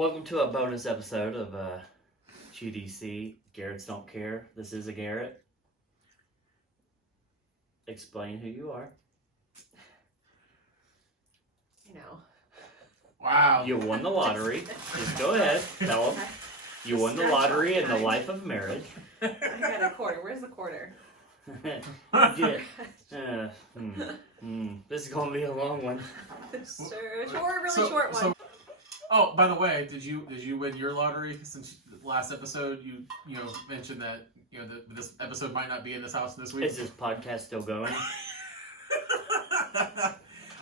Welcome to a bonus episode of GDC. Garrett's Don't Care. This is a Garrett. Explain who you are. You know. Wow. You won the lottery. Just go ahead. Tell them. You won the lottery in the life of marriage. I got a quarter. Where's the quarter? Yeah. This is going to be a long one. Short one. Oh, by the way, did you win your lottery? Since last episode, you mentioned that this episode might not be in this house this week. Is this podcast still going?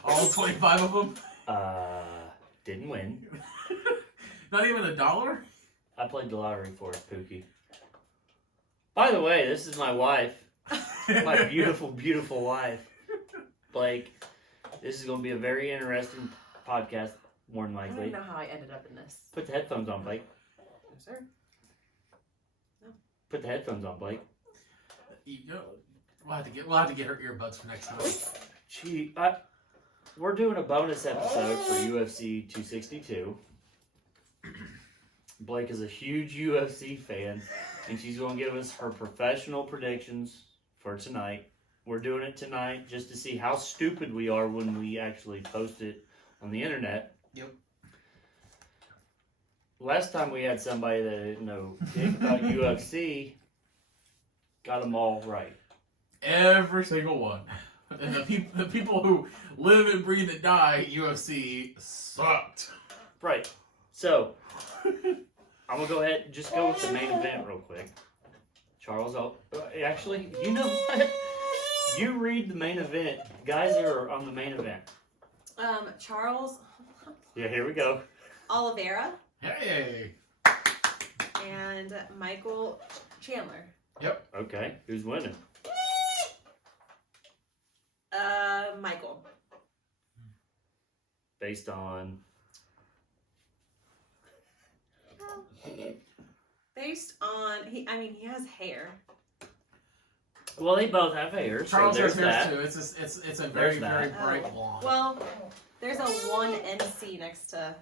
All 25 of them? Didn't win. Not even $1? I played the lottery for it, Pookie. By the way, this is my wife. My beautiful, beautiful wife. Blake. This is going to be a very interesting podcast, more than likely. I don't even know how I ended up in this. Put the headphones on, Blake. No, sir. No. Put the headphones on, Blake. We'll have to get her earbuds for next time. We're doing a bonus episode for UFC 262. Blake is a huge UFC fan, and she's going to give us her professional predictions for tonight. We're doing it tonight just to see how stupid we are when we actually post it on the internet. Yep. Last time we had somebody that didn't know dick about UFC, got them all right. Every single one. And the people who live and breathe and die UFC sucked. Right. So, I'm going to go ahead and just go with the main event real quick. Charles, actually, you know what? You read the main event. Guys that are on the main event. Charles. Yeah, here we go. Oliveira. Hey. And Michael Chandler. Yep. Okay. Who's winning? Michael. Based on... he has hair. Well, they both have hair. Charles so has there's hair that. too. It's a very, very bright blonde. Well, there's a 1 NC next to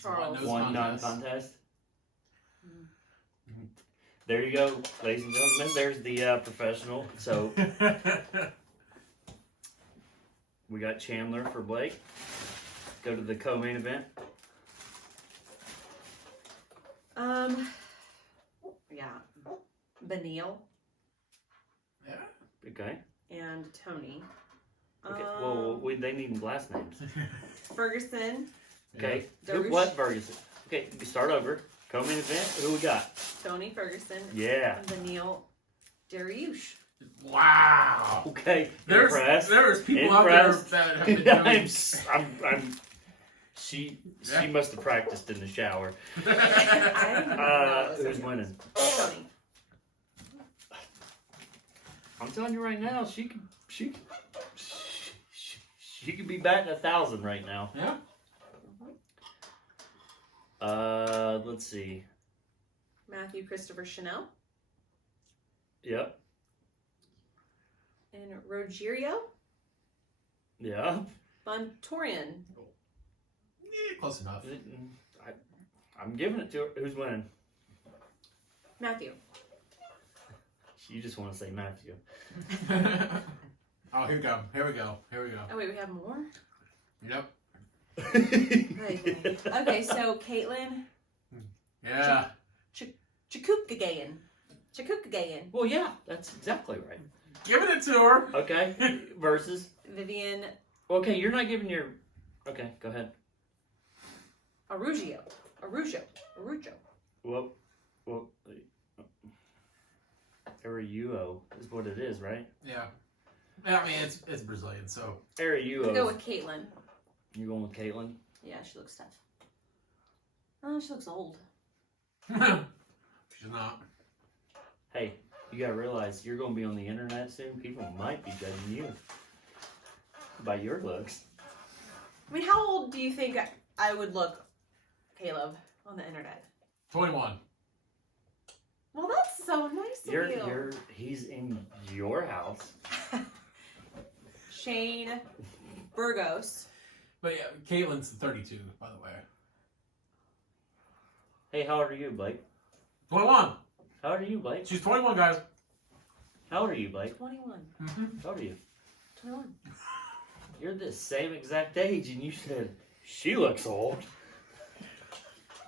Charles. One non-contest. There you go, ladies and gentlemen. There's the professional. So we got Chandler for Blake. Go to the co-main event. Yeah, Benil. Yeah. Okay. And Tony. Okay. They need last names. Ferguson. Okay. Dervish. What Ferguson? Okay, we start over. Co-main event. Who we got? Tony Ferguson. Yeah. And Benil Dariush. Wow. Okay. There's people out there that have been doing... She must have practiced in the shower. Who's winning? Tony. I'm telling you right now, she could be batting 1,000 right now. Yeah. Let's see. Matthew Christopher Chanel. Yep. And Rogerio Yeah. Bontorian. Yeah, close enough. I'm giving it to her. Who's winning? Matthew. You just want to say Matthew. Oh, here we go. Oh wait, we have more? Yep. Okay, so Caitlin. Yeah. Chakukagayan. Well, yeah, that's exactly right. Giving it to her. Okay. Versus. Vivian. Okay, you're not giving your. Okay, go ahead. Arujo. Well. Ariuo is what it is, right? Yeah. I mean, it's Brazilian, so. Ariuo. Go with Caitlin. You going with Caitlin? Yeah, she looks tough. Oh, she looks old. She's not. Hey, you gotta realize you're gonna be on the internet soon. People might be judging you by your looks. I mean, how old do you think I would look, Caleb, on the internet? 21. Well, that's so nice of you. He's in your house. Shane Burgos. But yeah, Caitlin's 32, by the way. Hey, how old are you, Blake? 21. How old are you, Blake? She's 21, guys. How old are you, Blake? 21. Mm-hmm. How old are you? 21. You're the same exact age, and you said, she looks old.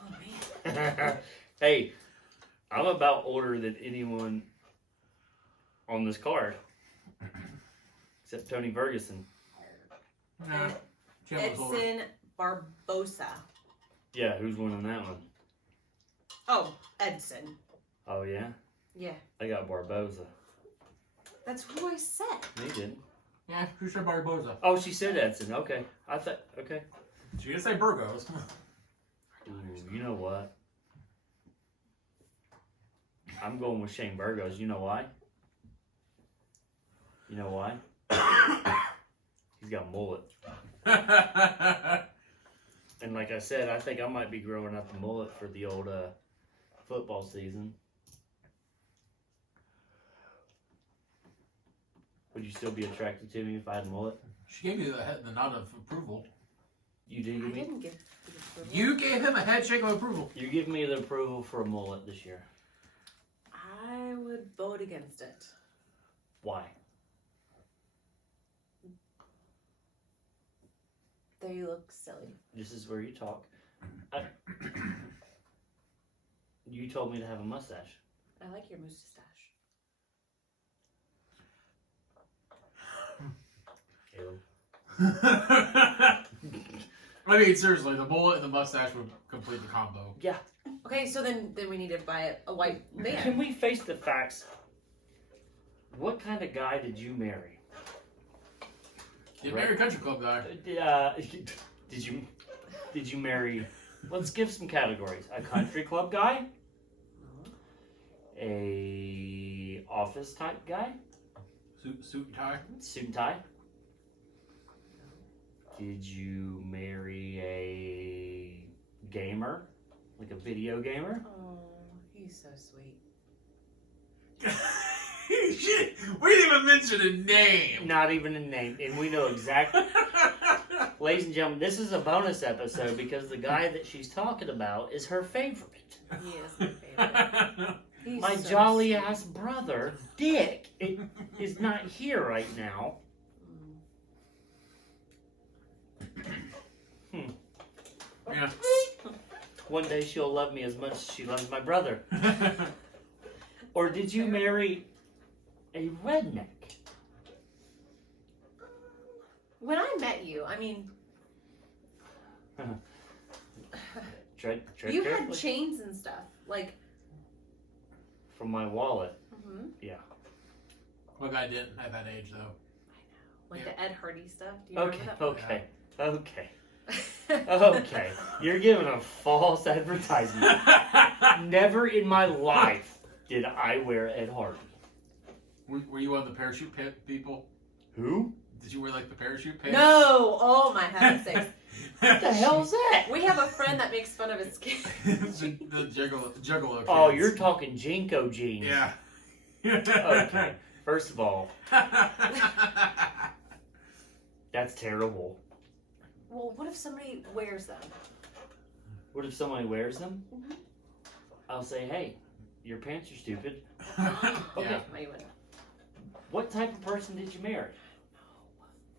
Oh, man. Hey, I'm about older than anyone on this card. Except Tony Ferguson. Nah. Chandler's older. Edson Barbosa. Yeah, who's winning that one? Oh, Edson. Oh, yeah? Yeah. I got Barboza. That's who I said. No, you didn't. Yeah, who said Barboza? Oh, she said Edson. Okay. I thought, okay. She didn't say Burgos. Ooh, you know what? I'm going with Shane Burgos. You know why? You know why? He's got a mullet. And like I said, I think I might be growing up a mullet for the old football season. Would you still be attracted to me if I had a mullet? She gave you the nod of approval. You did I give me? didn't give the approval. You gave him a head shake of approval. You give me the approval for a mullet this year. I would vote against it. Why? They look silly. This is where you talk. You told me to have a mustache. I like your mustache. Caleb. I mean, seriously, the mullet and the mustache would complete the combo. Yeah. Okay, so then we need to buy a white Can van. we face the facts? What kind of guy did you marry? You married a country club guy. Did you marry? Let's give some categories. A country club guy, a office type guy, Suit and tie. suit and tie. Did you marry a gamer, like a video gamer? Oh, he's so sweet. Shit, we didn't even mention a name. Not even a name, and we know exactly. Ladies and gentlemen, this is a bonus episode because the guy that she's talking about is her favorite. He is my favorite. He's My so jolly sweet. ass brother, Dick, is not here right now. Yeah. One day she'll love me as much as she loves my brother. Or did you marry a redneck? When I met you, I mean, Tread you had carefully. chains and stuff. Like, From my wallet. yeah. What guy didn't at that age, though? Like Yeah. the Ed Hardy stuff. Do you Okay, remember okay. that? Okay. You're giving a false advertisement. Never in my life did I wear Ed Hardy. Were you one of the parachute pit people? Who? Did you wear like the parachute pit? No! Oh my heaven's sakes. What the hell's that? We have a friend that makes fun of his kids. the juggalo kids. Oh, you're talking Jinko jeans. Yeah. Okay. First of all, that's terrible. Well, what if somebody wears them? What if somebody wears them? Mhm. I'll say, hey, your pants are stupid. Yeah. No, you wouldn't. What type of person did you marry?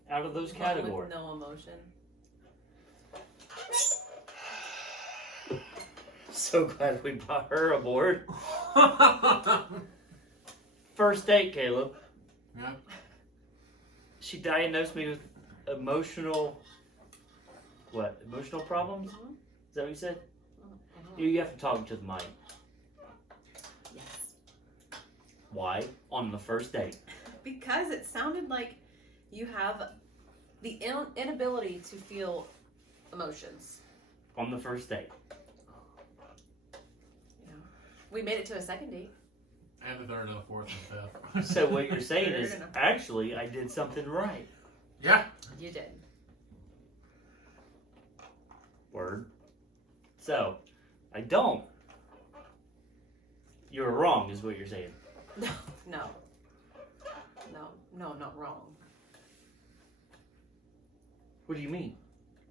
Out of those One categories. with no emotion. So glad we brought her aboard. First date, Caleb. Yeah. She diagnosed me with emotional problems? Mhm. Is that what you said? Mhm. You have to talk to the mic. Yes. Why? On the first date. Because it sounded like you have the inability to feel emotions. On the first date. You know, we made it to a second date. And the third and the fourth and fifth. So what you're saying is, Third and a- actually, I did something right. Yeah. You did. Word. So, I don't. You're wrong, is what you're saying. No, not wrong. What do you mean?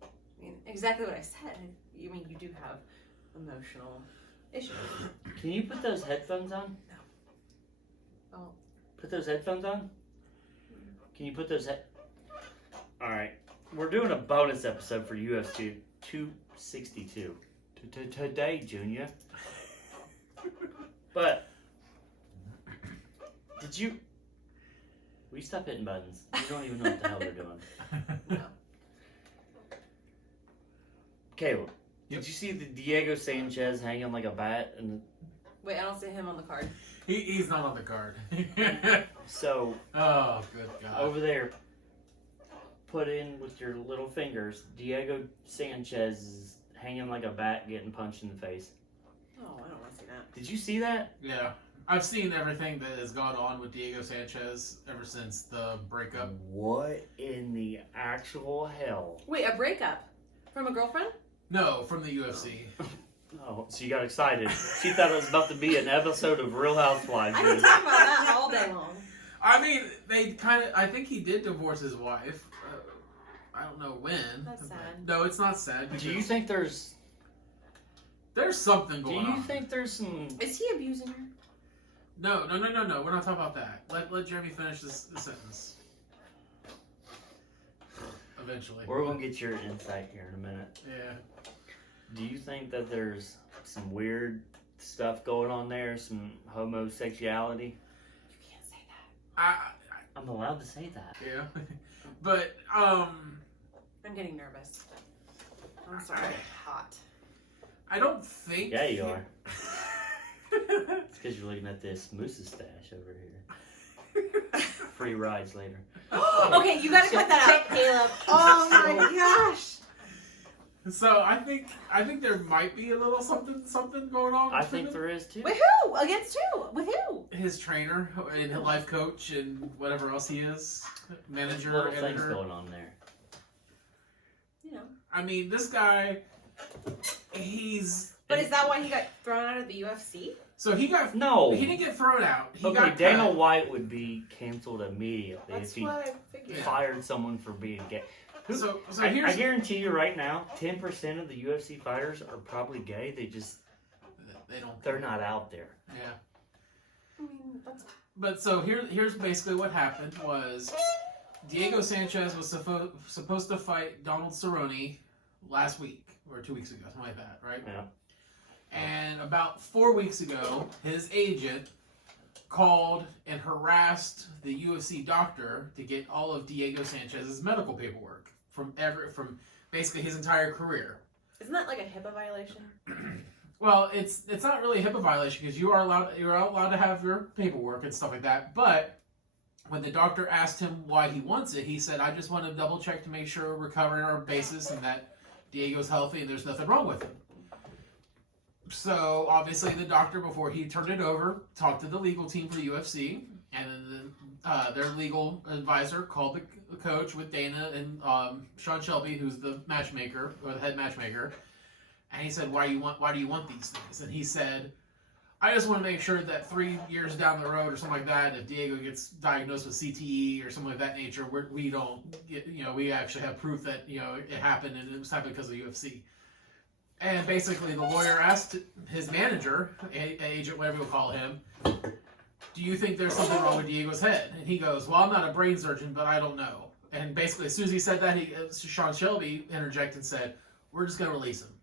I mean, exactly what I said. You mean you do have emotional Issue. Can you put those headphones on? No. Oh. Put those headphones on? Can you put those Alright. We're doing a bonus episode for UFC 262. Today, Junior. But, did you... Will you stop hitting buttons? You don't even know what the hell they're doing. No. Caleb, Yep. did you see the Diego Sanchez hanging like a bat? And Wait, I don't see him on the card. He's not on the card. so, Oh, good God. over there, put in with your little fingers, Diego Sanchez is hanging like a bat getting punched in the face. Oh, I don't want to see that. Did you see that? Yeah. I've seen everything that has gone on with Diego Sanchez ever since the breakup. What in the actual hell? Wait, a breakup from a girlfriend? No, from the UFC. Oh, so you got excited. She thought it was about to be an episode of Real Housewives. I can talk about that all day long. I mean, I think he did divorce his wife. I don't know when. That's sad. No, it's not sad. Do you think there's something Do going on? you think there's some... Is he abusing her? No. We're not talking about that. Let Jeremy finish this sentence. Eventually. We're going to get your insight here in a minute. Yeah. Do you think that there's some weird stuff going on there? Some homosexuality? You can't say that. I'm allowed to say that. Yeah. But, I'm getting nervous. I'm sorry. Hot. I don't think... Yeah, you are. It's because you're looking at this moose stash over here. Free rides later. Okay, you gotta cut that out, Caleb. Oh my gosh. So I think there might be a little something going on. I between think them. there is too. With who? Against who? With who? His trainer and life coach and whatever else he is, manager, Little things editor. going on there. You know. I mean, this guy, he's. But is that why he got thrown out of the UFC? So he got No. He didn't get thrown out. He Okay, got Dana cut. White would be canceled immediately That's if he what I figured. fired someone for being gay. So I here's guarantee you right now, 10% of the UFC fighters are probably gay. They're not out there. Yeah. I mean, that's... But so here's basically what happened was Diego Sanchez was supposed to fight Donald Cerrone last week or 2 weeks ago, something like that, right? Yeah. And about 4 weeks ago, his agent called and harassed the UFC doctor to get all of Diego Sanchez's medical paperwork from basically his entire career. Isn't that like a HIPAA violation? Well, it's not really a HIPAA violation because you're allowed to have your paperwork and stuff like that. But when the doctor asked him why he wants it, he said, "I just want to double check to make sure we're covering our bases and that Diego's healthy and there's nothing wrong with him." So obviously the doctor, before he turned it over, talked to the legal team for the UFC, and then their legal advisor called the coach with Dana and Sean Shelby, who's the matchmaker or the head matchmaker, and he said, "Why do you want these things?" And he said, "I just want to make sure that 3 years down the road or something like that, if Diego gets diagnosed with CTE or something like that nature, we don't get, we actually have proof that it happened and it was happened because of the UFC." And basically, the lawyer asked his manager, agent, whatever you'll call him, "Do you think there's something wrong with Diego's head?" And he goes, "Well, I'm not a brain surgeon, but I don't know." And basically, as soon as he said that, Sean Shelby interjected and said, "We're just going to release him.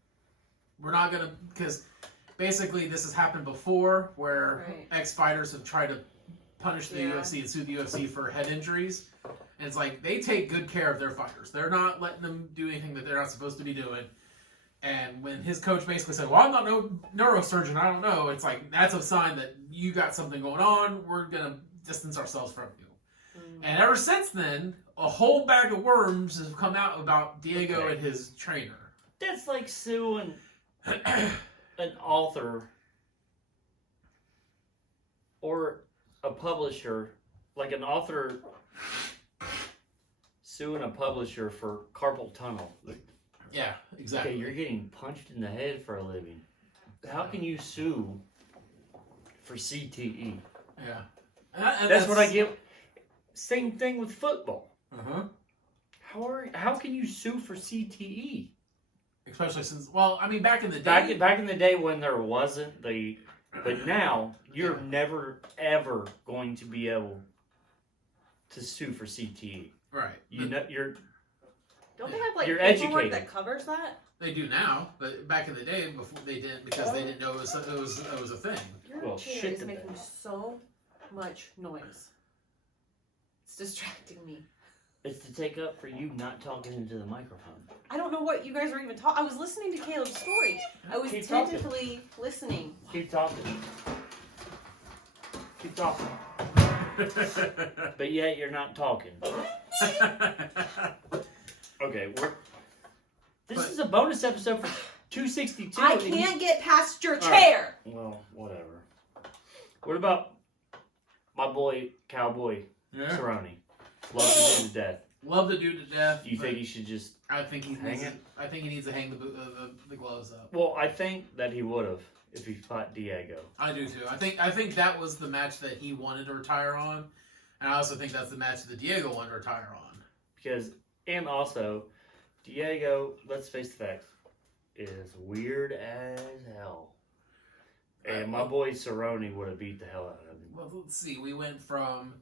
We're not going to," because basically this has happened before where ex-fighters have tried to punish the UFC and sue the UFC for head injuries. And it's like, they take good care of their fighters. They're not letting them do anything that they're not supposed to be doing. And when his coach basically said, "Well, I'm not no neurosurgeon, I don't know," it's like, that's a sign that you got something going on. We're going to distance ourselves from you. And ever since then, a whole bag of worms has come out about Diego and his trainer. That's like suing an author or a publisher, like an author suing a publisher for carpal tunnel. Yeah, exactly. Okay, you're getting punched in the head for a living. How can you sue for CTE? Yeah. That's what I get. Same thing with football. Uh-huh. How can you sue for CTE? Especially since, well, I mean, back in the day. Back in the day when there wasn't but now you're never ever going to be able to sue for CTE. Right. You're Don't they have like You're paperwork educated. that covers that? They do now, but back in the day, before they didn't, because they didn't know it was a thing. Your Well, chair shit is the making bed. so much noise. It's distracting me. It's to take up for you not talking into the microphone. I don't know what you guys are even talking. I was listening to Caleb's story. I was Keep talking. attentively listening. Keep talking. Keep talking. But yet you're not talking. Okay, this is a bonus episode for 262. I can't get past your All chair. Well, whatever. What about my boy Cowboy Yeah. Cerrone? Love the dude to death. Love the dude to death. Do you but think he should just I think he hang needs. it? I think he needs to hang the gloves up. Well, I think that he would have if he fought Diego. I do too. I think that was the match that he wanted to retire on, and I also think that's the match that Diego wanted to retire on. Because, and also, Diego, let's face the facts, is weird as hell. And my boy Cerrone would have beat the hell out of him. Well, let's see. We went from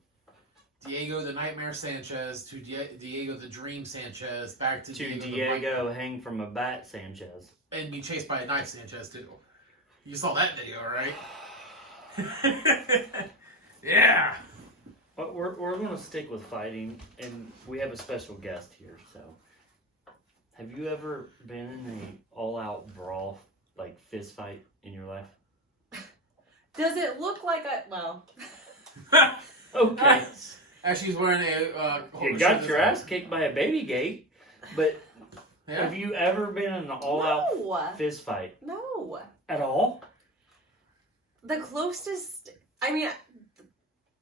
Diego the Nightmare Sanchez to Diego the Dream Sanchez, back to To the Diego hang from a bat Sanchez. and be chased by a knife Sanchez too. You saw that video, right? Yeah. But we're going to stick with fighting, and we have a special guest here, so. Have you ever been in a all-out brawl, like fist fight in your life? Does it look like a well? Okay. As she's wearing a. You got your ass kicked by a baby gate, but Yeah. have you ever been in an all-out No. fist fight No. at all? The closest. I mean,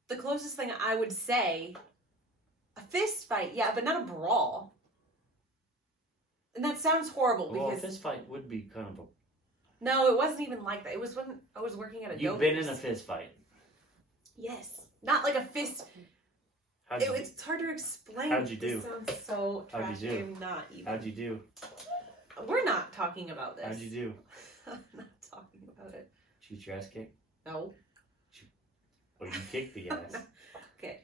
the closest thing I would say, a fist fight, yeah, but not a brawl. And that sounds horrible Well, a because fist fight would be kind of a... no, it wasn't even like that. It was when I was working at a. You've been in a fist fight. Yes, not like a fist. It's hard to explain. How'd you do? This sounds so How'd you trashy. do? I'm not even. How'd you do? We're not talking about this. How'd you do? I'm not talking about it. Did you get your ass kicked? No. Oh, you kicked the ass. Okay.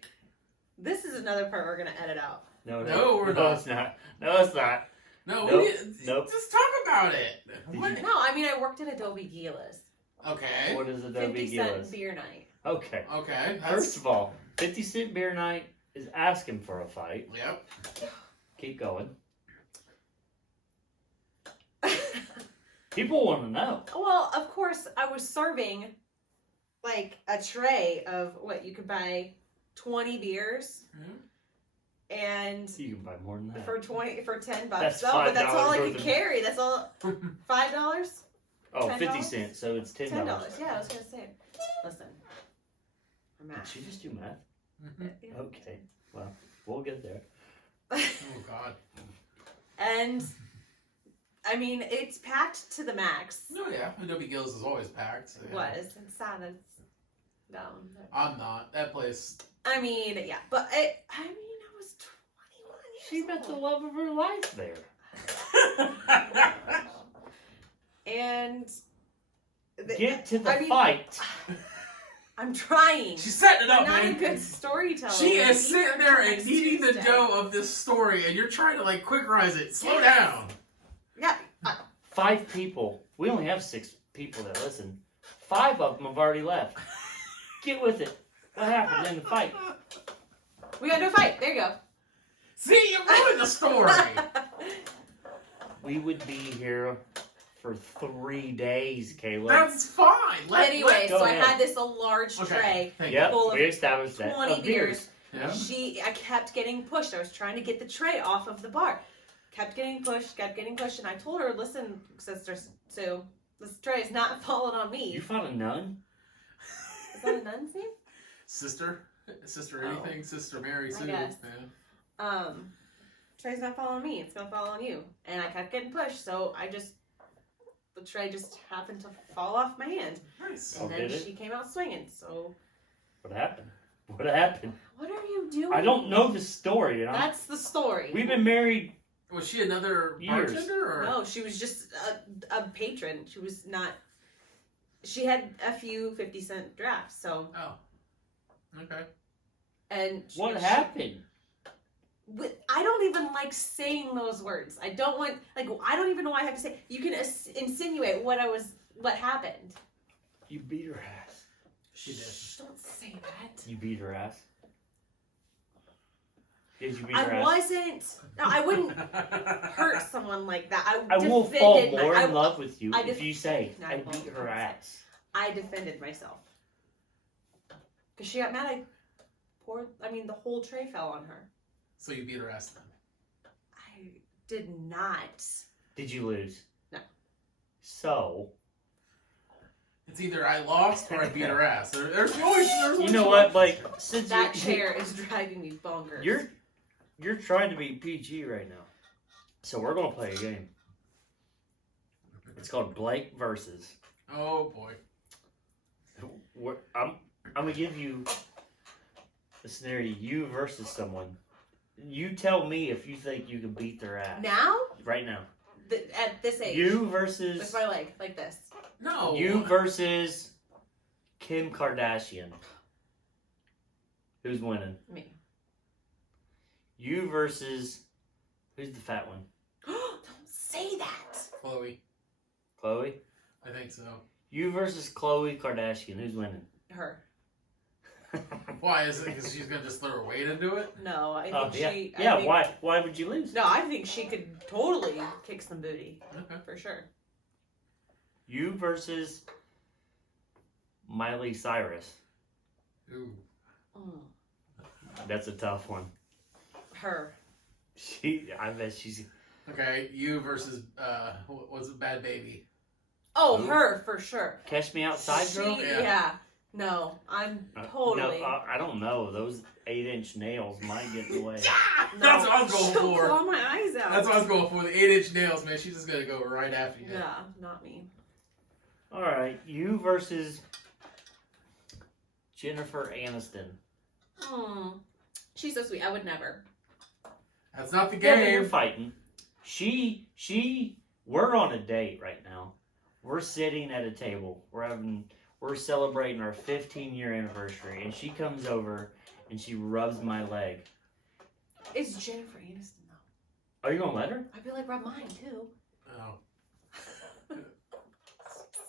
This is another part we're gonna edit out. No, we're not. It's not. No, it's not. No, Nope. Nope. Just talk about it. What? No, I mean I worked at Adobe Gila's. Okay. What is Adobe 50-cent Gila's? beer night. Okay. Okay. First of all, 50-cent beer night is asking for a fight. Yep. Keep going. People want to know. Well, of course, I was serving like a tray of what you could buy 20 beers. And You can buy more than that. for 10 bucks. That's No, but that's all I $5 could worth of- carry. That's all. $5? Oh, $10? 50 cents, so it's $10. $10. Yeah, I was gonna say. Listen, I'm Did math. she just do math? Yeah. Okay. Well, we'll get there. Oh God. And I mean, it's packed to the max. Oh yeah. Adobe Gills is always packed. So, It yeah. was. It's sad that it's down. But- I'm not. That place. I mean, yeah, but I was 21 years She met the old. love of her life there. And Get to the I mean, fight. I'm trying. She's setting it I'm up, not man. a good storyteller. She I'm is sitting there and next kneading the Tuesday. dough of this story, and you're trying to like quick rise it. Slow Yes. down. Yeah. 5 people. We only have 6 people that listen. 5 of them have already left. Get with it. What happened in the fight? We got no fight. There you go. See, you ruined the story. We would be here for 3 days, Caleb. That's fine. Anyway, go so ahead. I had this large Okay. tray. Thank Yep, full of we established that. 20 Of beers. beers. Yeah. I kept getting pushed. I was trying to get the tray off of the bar. Kept getting pushed, and I told her, listen, Sister Sue, this tray is not falling on me. You fought a nun? Is that a nun's name? Sister Oh. anything, Sister Mary I Sue. guess. Yeah. Tray's not falling on me. It's gonna fall on you. And I kept getting pushed, so the tray just happened to fall off my hand. Nice. Oh, And then did it? she came out swinging, so. What happened? What happened? What are you doing? I don't know the story. That's the story. We've been married Was she another Years. bartender? Or? No, she was just a patron. She was not. She had a few 50-cent drafts, so. Oh. Okay. And What happened? I don't even like saying those words. I don't want, like, I don't even know why I have to say. You can insinuate what happened. You beat her ass. She did. Shh, don't say that. You beat her ass. Did you beat her I ass? wasn't. No, I wouldn't hurt someone like that. I will fall defended more in love with you I if you say, No, I won't. beat her ass. I defended myself. Because she got mad. The whole tray fell on her. So you beat her ass then? I did not. Did you lose? No. So. It's either I lost or I beat her ass. There's always You know what, like, since That chair is driving me bonkers. You're trying to be PG right now. So we're going to play a game. It's called Blake versus. Oh boy. I'm going to give you a scenario. You versus someone. You tell me if you think you can beat their ass. Now? Right now. At this age. You versus... With my leg, like this. No. You versus Kim Kardashian. Who's winning? Me. You versus... Who's the fat one? Don't say that. Chloe. Chloe? I think so. You versus Khloe Kardashian. Who's winning? Her. Why? Is it because she's going to just throw her weight into it? No, I think Oh, yeah. she... I Yeah, think, why would you lose? No, I think she could totally kick some booty. Okay. For sure. You versus Miley Cyrus. Ooh. Mm. That's a tough one. Her. I bet she's... Okay, you versus, what was it, Bad Baby? Oh, Who? her, for sure. Catch Me Outside, girl? Yeah. No, I'm totally... No, I don't know. Those 8-inch nails might get in the way. No, That's what I was going she'll for. claw my eyes out. That's what I was going for. The 8-inch nails, man. She's just going to go right after you. Yeah, not me. All right, you versus Jennifer Aniston. She's so sweet. I would never. That's not the Yeah, but you're game. fighting. We're on a date right now. We're sitting at a table. We're celebrating our 15-year anniversary, and she comes over and she rubs my leg. It's Jennifer Aniston, though. Are you gonna let her? I'd be like, rub mine, too. Oh.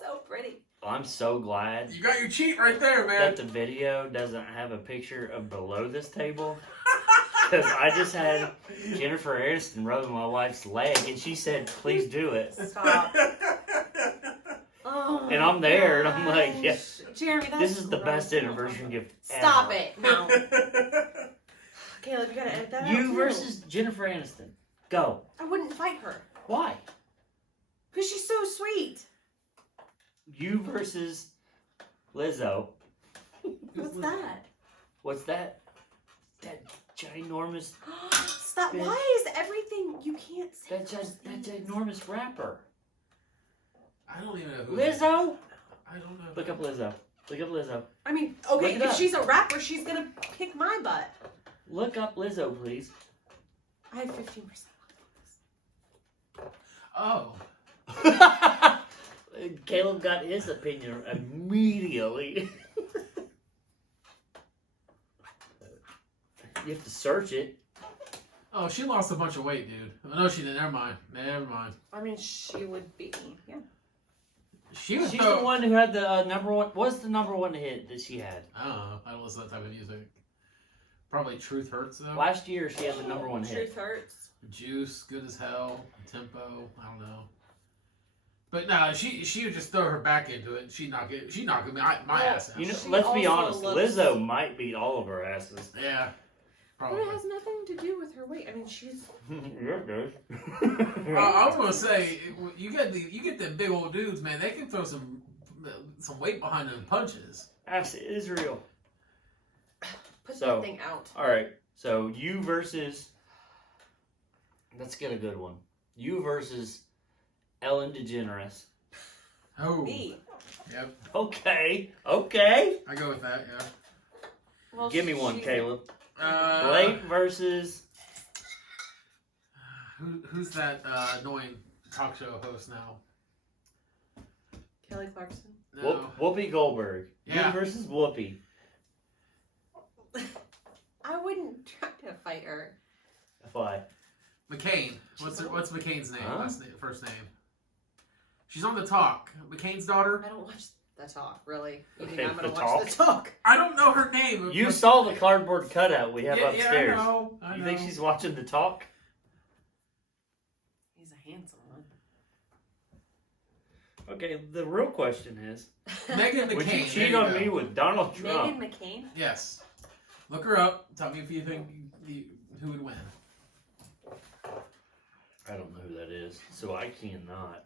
So pretty. I'm so glad You got your cheat right there, man. that the video doesn't have a picture of below this table. Because I just had Jennifer Aniston rubbing my wife's leg, and she said, please do it. Stop. Oh, And I'm there, and I'm like, yeah. Jeremy, that's This is the gross. best anniversary gift ever. Stop it. No. Caleb, you gotta edit that out. You too. versus Jennifer Aniston. Go. I wouldn't fight her. Why? Because she's so sweet. You versus Lizzo. What's that? What's that? That ginormous, Stop. Bitch. Why is everything you can't say? that ginormous rapper. I don't even know who Lizzo? I don't know. Look up Lizzo. Look up Lizzo. I mean, okay, Look it if up. she's a rapper, she's gonna kick my butt. Look up Lizzo, please. I have 15%. Oh. Caleb got his opinion immediately. You have to search it. Oh, she lost a bunch of weight, dude. Oh, no, she didn't. Never mind. Never mind. I mean, she would beat me. Yeah. She was She's the one who had the number one. What's the number one hit that she had? I don't know. I don't listen to that type of music. Probably Truth Hurts, though. Last year she had the number one hit. Truth hurts. Juice, Good as Hell, Tempo. I don't know. But no, she would just throw her back into it. She'd knock my ass out. You know, She let's be also honest. looks- Lizzo might beat all of our asses. Yeah. But Probably. it has nothing to do with her weight. I mean, she's. Yeah, it does. I was gonna say you get them big old dudes, man. They can throw some weight behind them punches. Ask Israel. Put So- that thing out. All right. So you versus. Let's get a good one. You versus Ellen DeGeneres. Oh. Me. Yep. Okay. Okay. I go with that. Yeah. Well, Give me one, she- Caleb. Uh, Blake versus. Who's that annoying talk show host now? Kelly Clarkson. No. Whoopi Goldberg. Yeah. Me versus Whoopi. I wouldn't try to fight her. Why? McCain. What's McCain's name? Huh? First name. She's on the talk. McCain's daughter. I don't watch The Talk, really. You Okay, think I'm gonna The watch Talk? The Talk? I don't know her name. You saw the cardboard cutout we have upstairs. Yeah, I know. You think she's watching the talk? He's a handsome one. Okay, the real question is, Megan would you McCain. cheat on me with Donald Trump? Megan McCain? Yes. Look her up. Tell me if you think who would win. I don't know who that is, so I cannot.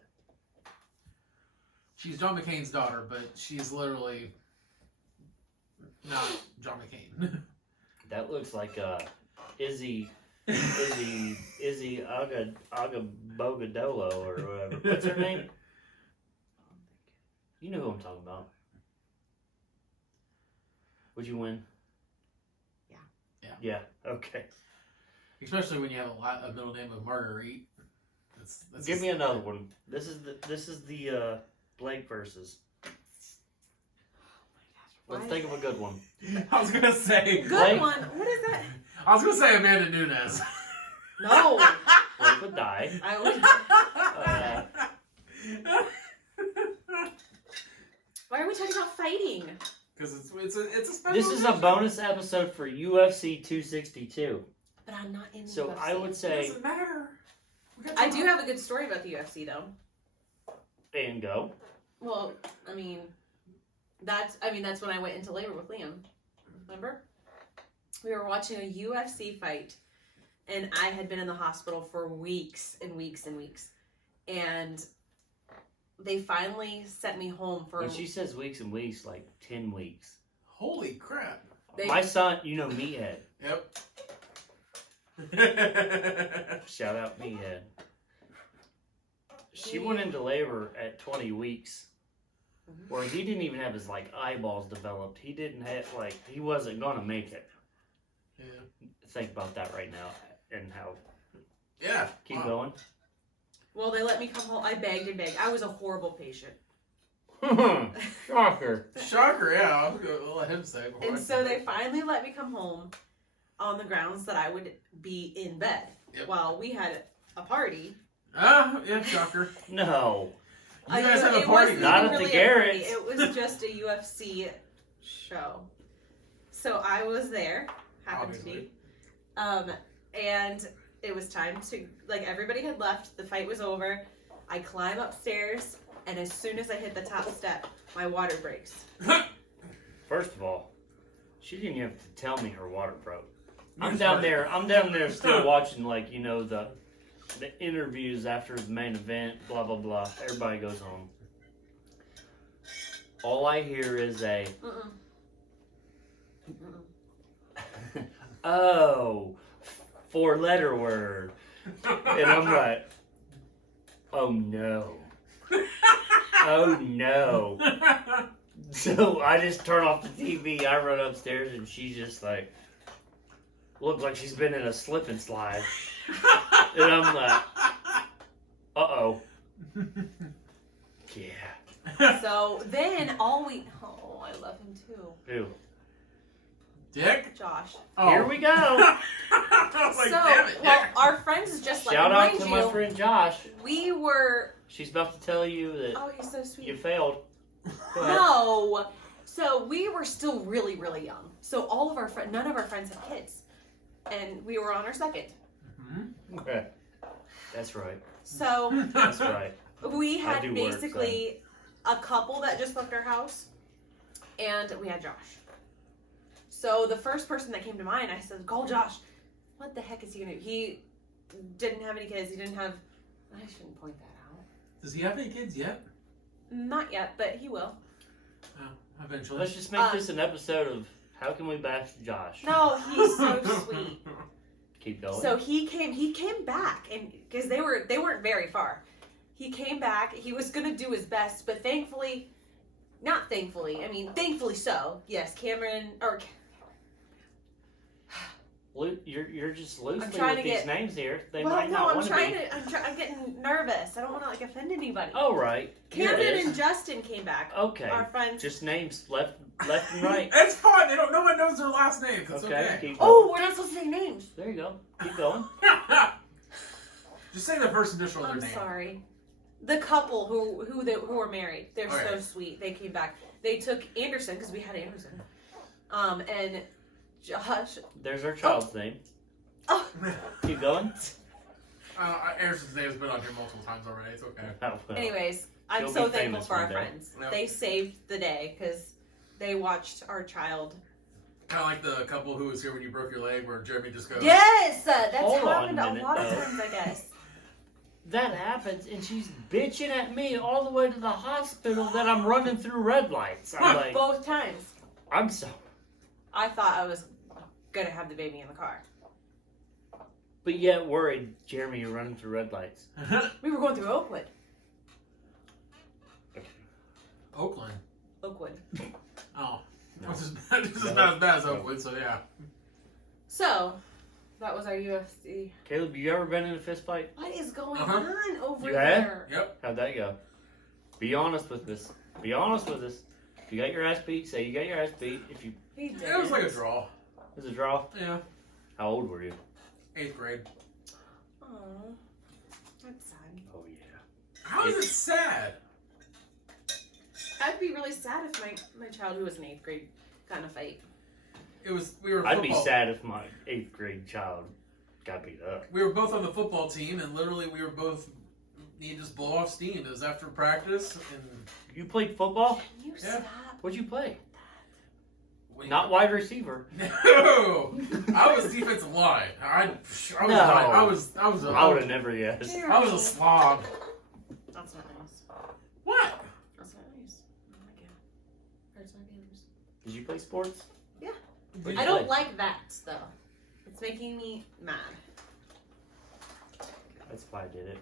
She's John McCain's daughter, but she's literally not John McCain. That looks like Izzy Agabogadolo or whatever. What's her name? You know who I'm talking about. Would you win? Yeah. Yeah. Okay. Especially when you have a middle name of Marguerite. That's Give me another one. This is the Blake versus. Let's think of a good one. I was gonna say. Good Blake- one. What is that? I was gonna say Amanda Nunes. No. Blake would die. I would. Why are we talking about fighting? Because it's a special. This is a edition. bonus episode for UFC 262. But I'm not in the So UFC. I would It say, doesn't matter. I do have a good story about the UFC, though. and go. Well, I mean, that's when I went into labor with Liam. Remember? We were watching a UFC fight, and I had been in the hospital for weeks and weeks and weeks. And they finally sent me home for... When she says weeks and weeks, like 10 weeks. Holy crap! My son, you know Meathead. Yep. Shout out Meathead. She went into labor at 20 weeks. Where he didn't even have his eyeballs developed. He didn't have he wasn't gonna make it. Yeah. Think about that right now and how. Yeah. Keep going. Well, they let me come home. I begged and begged. I was a horrible patient. Shocker. Shocker, yeah. I was going to let him say. before And I so said they it. finally let me come home on the grounds that I would be in bed Yep. while we had a party. Yeah, shocker. No. You guys have a it party. wasn't Not even at the really a Garretts. party. It was just a UFC show. So I was there, happened to be. And it was time to, everybody had left. The fight was over. I climb upstairs, and as soon as I hit the top step, my water breaks. First of all, she didn't even have to tell me her water broke. I'm down there still watching the interviews after the main event, blah blah blah. Everybody goes home. All I hear is a oh, 4-letter word. And I'm like, oh no. Oh no. So I just turn off the TV, I run upstairs, and she's just looks like she's been in a slip and slide. And I'm like, uh-oh. Yeah. So then oh, I love him too. Ew. Dick? Josh. Oh. Here we go. I was like, So, damn it, well, Dick. our friends is just Shout out mind to you, my friend Josh. we were, She's about to tell you that oh, he's so sweet. you failed. Go ahead. No. So we were still really, really young. So none of our friends have kids. And we were on our second. Mhm. Okay. That's right. So That's right. we had do work, basically a couple that just left our house. And we had Josh. So the first person that came to mind, I said, call Josh. What the heck is he going to do? He didn't have any kids. He didn't have... I shouldn't point that out. Does he have any kids yet? Not yet, but he will. Oh, eventually. Let's just make this an episode of How Can We Bash Josh? No, he's so sweet. Keep going. So he came back, and because they weren't very far. He came back. He was gonna do his best, but thankfully so. Yes, You're just loosely trying with to these get- names here. They well, might no, not I'm want to trying be. to. I'm getting nervous. I don't want to like offend anybody. Oh, right. Here it Camden is. and Justin came back. Okay. Our friends. Just names left and right. It's fine. They don't. No one knows their last name. It's okay. Keep Oh, we're not supposed to say names. There you go. Keep going. Just say the first initial of I'm their name. sorry. The couple who were married. They're Okay. so sweet. They came back. They took Anderson because we had Anderson. And Josh. There's our child's name. Oh. Keep going. Anderson's name has been on here multiple times already. It's okay. Oh, well. Anyways, I'm She'll so be thankful famous for our one day. friends. Yep. They saved the day because they watched our child. Kind of like the couple who was here when you broke your leg, where Jeremy just goes. Yes, that's Hold on happened a a minute, lot of though. times, I guess. That happens, and she's bitching at me all the way to the hospital that I'm running through red lights. I'm like, Both times. I'm so. I thought I was gonna have the baby in the car. But yet worried, Jeremy, you're running through red lights. We were going through Oakwood. Oakland. Oakwood. Oh. No. Which is about as bad as Oakland, so yeah. So, that was our UFC. Caleb, you ever been in a fist fight? What is going Uh-huh. on over You have? there? Yep. How'd that go? Be honest with us. Be honest with us. If you got your ass beat, say you got your ass beat. If you He did. It was like a draw. it was a draw, Yeah. how old were you? 8th grade. Aw, that's sad. Oh yeah. How is it sad? I'd be really sad if my child who was in 8th grade got in a fight. It was. We were. I'd be football- sad if my 8th grade child got beat up. We were both on the football team, and literally we were both. You just blow off steam. It was after practice, and You played football? Can you Yeah. stop? What'd you play? we- Not wide receiver. No, I was defensive line. I was. No. I was. I would have never guessed. I was a slob. That's not nice. What? That's not nice. Oh my god. Hurts my feelings. Did you play sports? Did I you- don't like that though. It's making me mad. That's why I did it.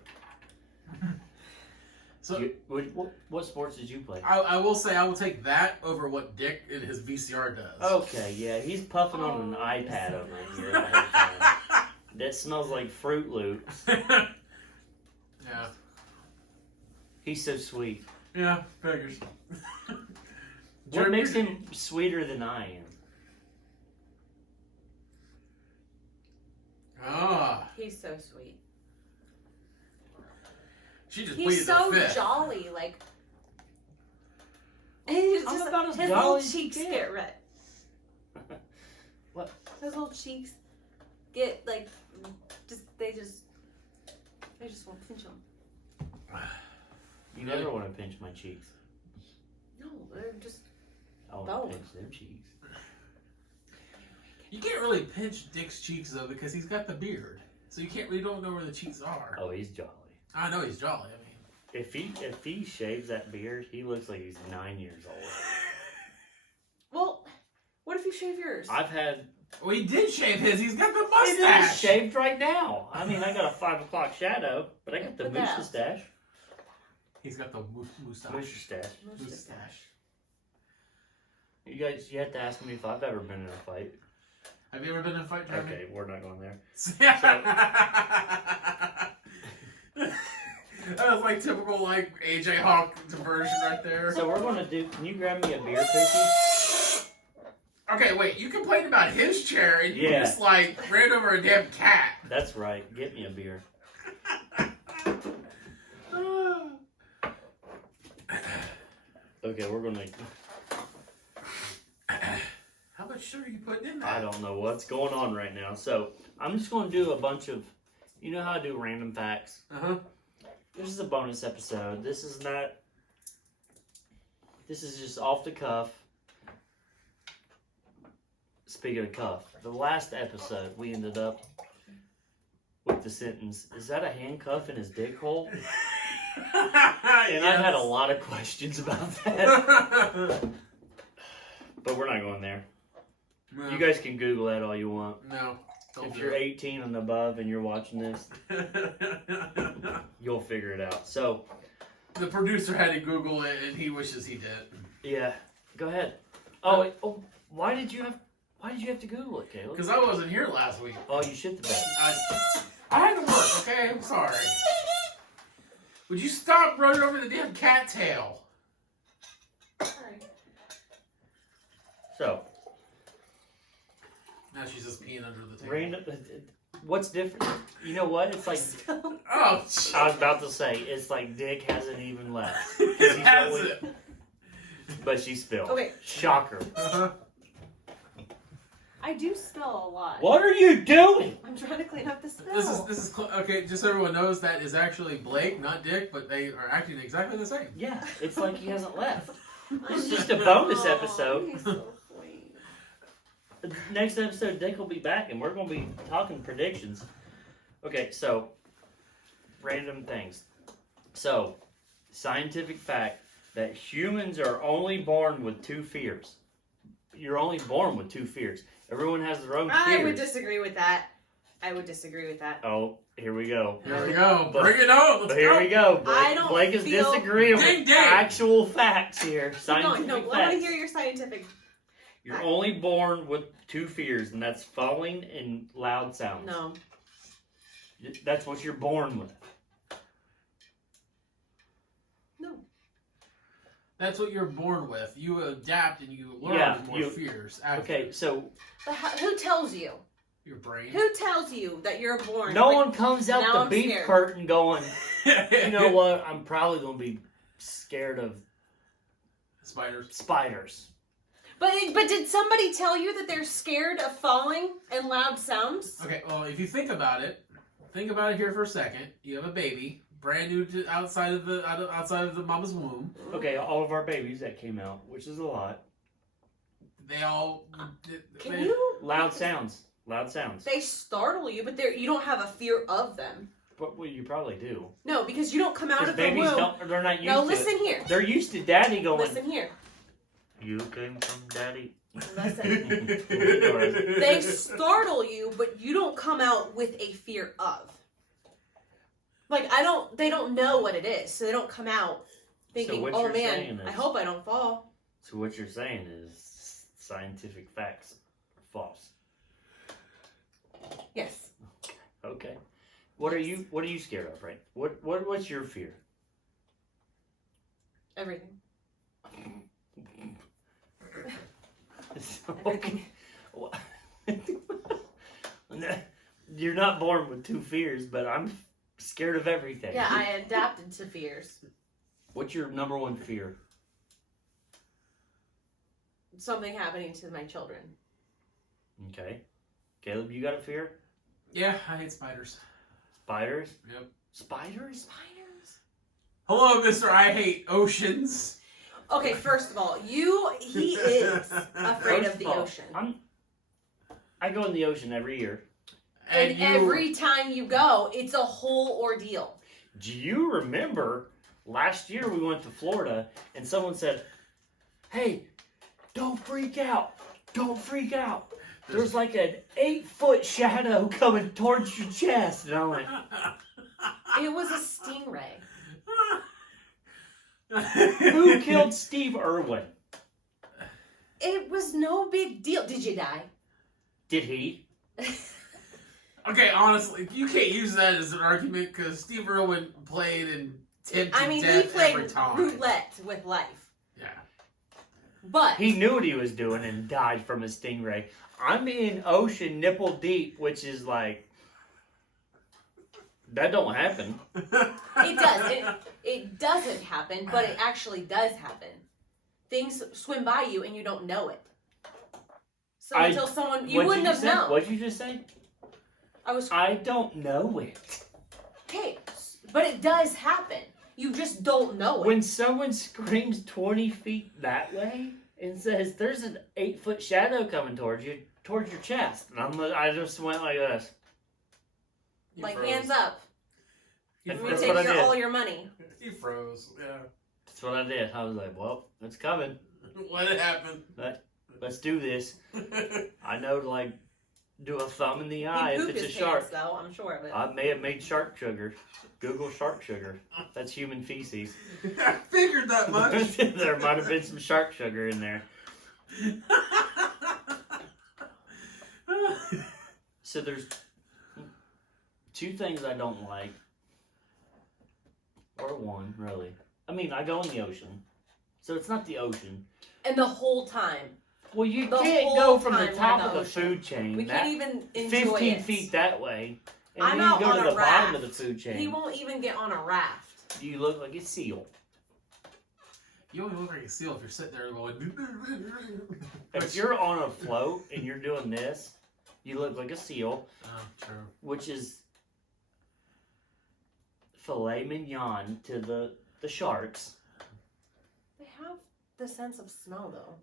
So What sports did you play? I will say I will take that over what Dick in his VCR does. Okay, yeah, he's puffing on an iPad over here the whole time. That smells like Fruit Loops. Yeah. He's so sweet. Yeah. Figures. What makes him sweeter than I am? Ah, He's so sweet. she just He's pleaded so the fifth. jolly, like. He's I'm just, about as his jolly little as you cheeks get. get red. What? His little cheeks get like, they just won't pinch them. You never want to pinch my cheeks. No, they're just. I want Don't. to pinch them cheeks. You can't really pinch Dick's cheeks though because he's got the beard, so you can't. We don't know where the cheeks are. Oh, he's jolly. I know he's jolly. I mean, If he shaves that beard, he looks like he's 9 years old. Well, what if you shave yours? I've had well, he did shave his. He's got the It is mustache. shaved right now. I mean, I got a 5 o'clock shadow, but I got the Put that out. mustache. He's got the mustache. Mustache. Mustache. You guys, you have to ask me if I've ever been in a fight. Have you ever been in a fight, Jeremy? Okay, we're not going there. That was like typical like AJ Hawk diversion right there. So we're gonna do. Can you grab me a beer, Pookie? Okay, wait. You complained about his chair and you Yeah. just like ran over a damn cat. That's right. Get me a beer. Okay, we're gonna. How much sugar are you putting in that? I don't know what's going on right now. So I'm just gonna do a bunch of. You know how I do random facts? Uh-huh. This is a bonus episode. This is not. This is just off the cuff. Speaking of cuff, the last episode we ended up with the sentence, "Is that a handcuff in his dick hole?" And I've had a lot of questions about that. But we're not going there. No. You guys can Google that all you want. No. Don't If do you're it. 18 and above and you're watching this, you'll figure it out. So, The producer had to Google it, and he wishes he did. yeah, go ahead. Oh, why did you have... Why did you have to Google it, Caleb? Because I wasn't here last week. Oh, you shit the bed. I had to work, okay? I'm sorry. Would you stop running over the damn cat tail? Sorry. So, Now she's just peeing under the table. random. What's different? You know what? It's like Oh, I was about to say. It's like Dick hasn't even left. it has it. But she spilled. Okay. Shocker. I do spill a lot. What are you doing? I'm trying to clean up the spill. This is okay. Just so everyone knows, that is actually Blake, not Dick, but they are acting exactly the same. Yeah, it's like he hasn't left. This is just a bonus Aw, episode. he's so sweet. Next episode, Dick will be back, and we're going to be talking predictions. Okay, so random things. So, scientific fact that humans are only born with 2 fears. You're only born with 2 fears. Everyone has their own fears. I would disagree with that. Oh, here we go. Here we go. But- Bring it on. Let's But here go. we go. Blake, I don't Blake is feel- disagreeing Ding, with ding. actual facts here. No, Scientific no, I want facts. to hear your scientific. You're only born with 2 fears, and that's falling and loud sounds. No. That's what you're born with. No. That's what you're born with. You adapt and you learn Yeah, more you- fears. After Okay, so But who tells you? your brain. Who tells you that you're born? no with- one comes out now the I'm beef scared. curtain going, you know what, I'm probably going to be scared of Spiders. spiders. But did somebody tell you that they're scared of falling and loud sounds? Okay, well, if you think about it here for a second. You have a baby, brand new to outside of the mama's womb. Okay, all of our babies that came out, which is a lot. They all. Can you? Loud sounds. Loud sounds. They startle you, but you don't have a fear of them. But well, you probably do. No, because you don't come out Because of the babies womb. they're not used No, to listen it. here. They're used to daddy going, Listen here. you came from daddy. Listen. They They startle you, but you don't come out with a fear of. Like they don't know what it is, so they don't come out thinking, what "Oh you're man, saying is- I hope I don't fall." So what you're saying is scientific facts are false. Yes. Okay. What are you scared of, right? What's your fear? Everything. Okay. You're not born with 2 fears, but I'm scared of everything. Yeah, I adapted to fears. What's your number 1 fear? Something happening to my children. Okay. Caleb, you got a fear? Yeah, I hate spiders. Spiders? Yep. Spiders? Spiders. Hello, Mr. I Hate Oceans. Okay, first of all, he is afraid First of the all, ocean. I go in the ocean every year. And every time you go, it's a whole ordeal. Do you remember last year we went to Florida and someone said, "Hey, don't freak out. Don't freak out. There's like an 8-foot shadow coming towards your chest." And I went, It was a stingray. "Who killed Steve Irwin? It was no big deal. Did you die? Did he?" Okay, honestly, you can't use that as an argument because Steve Irwin played in Tempted I mean, he Death every played time. roulette with life. Yeah. But He knew what he was doing and died from a stingray. I'm in ocean nipple deep, which is like, that don't happen. it does. It doesn't happen, but it actually does happen. Things swim by you and you don't know it. So until someone, you wouldn't have known. What'd you just say? I don't know it. Okay, but it does happen. You just don't know it. When someone screams 20 feet that way and says, "There's an 8-foot shadow coming towards your chest," and I just went like this. You Like, froze. hands up. You We That's take what I did. all your money. You froze. Yeah. That's what I did. I was like, "Well, it's coming. What happened? Let's do this." I know to like do a thumb in the eye He if pooped it's a his shark. pants, though. I'm sure of it. I may have made shark sugar. Google shark sugar. That's human feces. I figured that much. There might have been some shark sugar in there. So there's two things I don't like. Or one, really. I mean, I go in the ocean. So it's not the ocean. And the whole time. Well, you The can't whole go from the time top we're in of the the ocean. food chain. We can't even enjoy 15 it. feet that way. And I'm you out go on to a the bottom of raft. the food chain. He won't even get on a raft. You look like a seal. You only look like a seal if you're sitting there going. If you're on a float and you're doing this, you look like a seal, Oh, true. which is filet mignon to the sharks. They have the sense of smell, though.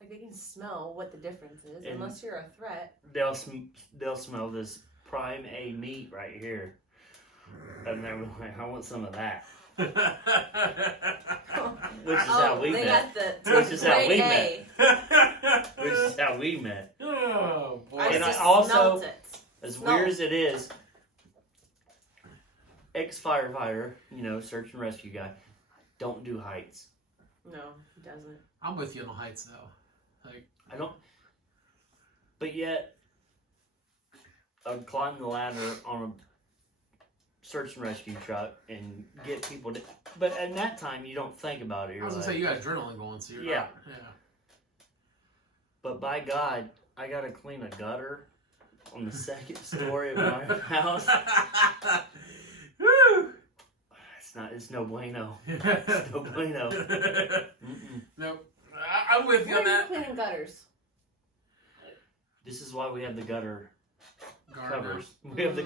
Like, they can smell what the difference is, And- unless you're a threat. They'll smell this prime A meat right here. And they're like, I want some of that. Which is how we they met. got the Which is how we grade met. Which is how we met. Oh boy! A. And I just also- smelt it. As Smell. weird as it is, ex-firefighter, search and rescue guy, don't do heights. No, he doesn't. I'm with you on the heights though. Like I don't. But yet, I'd climb the ladder on a search and rescue truck and get people to. But at that time, you don't think about it. I You're was gonna like, say, you got adrenaline going, so you're Yeah. not, yeah. but by God, I gotta clean a gutter on the second story of my house. Woo! It's no bueno. It's no bueno. Mm-mm. Nope. I'm with you Where on are you that. cleaning gutters? This is why we have the gutter Guard covers. We have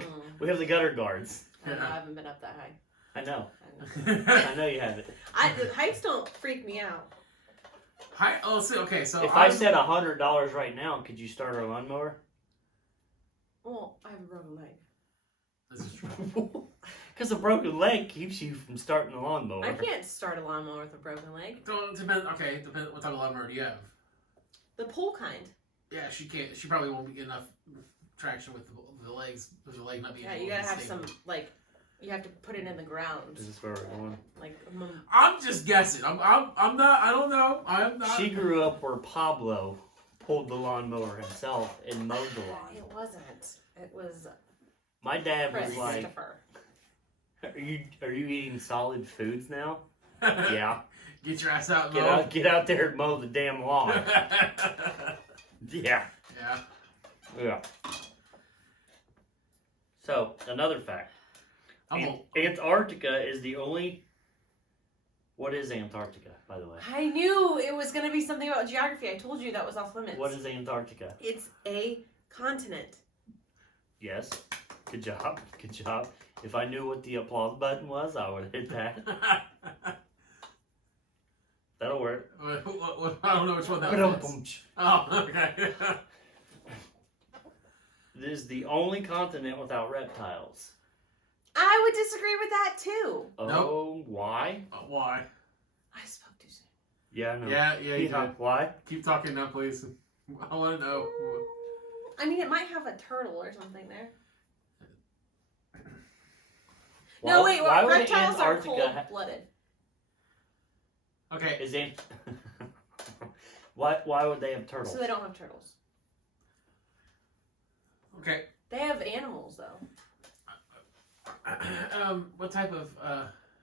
the gutter guards. I don't know, I haven't been up that high. I know. now. I know you haven't. The heights don't freak me out. Hi. Oh, see. Okay, so If I said $100 right now, could you start a lawnmower? Well, I have a broken leg. This is true. Because a broken leg keeps you from starting a lawnmower. I can't start a lawnmower with a broken leg. Don't depend. Okay, depend. What type of lawnmower do you have? The pole kind. Yeah, she can't. She probably won't get enough traction with the legs. With the leg not being. Yeah, able you to gotta have stable. some, like, you have to put it in the ground. Is this where we're going? Like, I'm just guessing. I'm not. I don't know. I'm not. She grew up where Pablo pulled the lawnmower himself and mowed the lawn. it wasn't. It was My dad was like, Christopher. Are you eating solid foods now? Yeah. Get your ass out, and Get out there and mow the damn lawn. Yeah. Yeah. Yeah. So, another fact. Antarctica is the only... What is Antarctica, by the way? I knew it was gonna be something about geography. I told you that was off limits. What is Antarctica? It's a continent. Yes. Good job. Good job. If I knew what the applause button was, I would have hit that. That'll work. What, I don't know which one that was. Oh, okay. It is the only continent without reptiles. I would disagree with that too. Oh, Nope. why? Why? I spoke too soon. Yeah, no. Yeah, you did. Why? Keep talking now, please. I want to know. I mean, it might have a turtle or something there. Why, No, wait. why would Reptiles are Antarctica cold-blooded. Okay. Is why would they have turtles? So they don't have turtles. Okay. They have animals though. What type of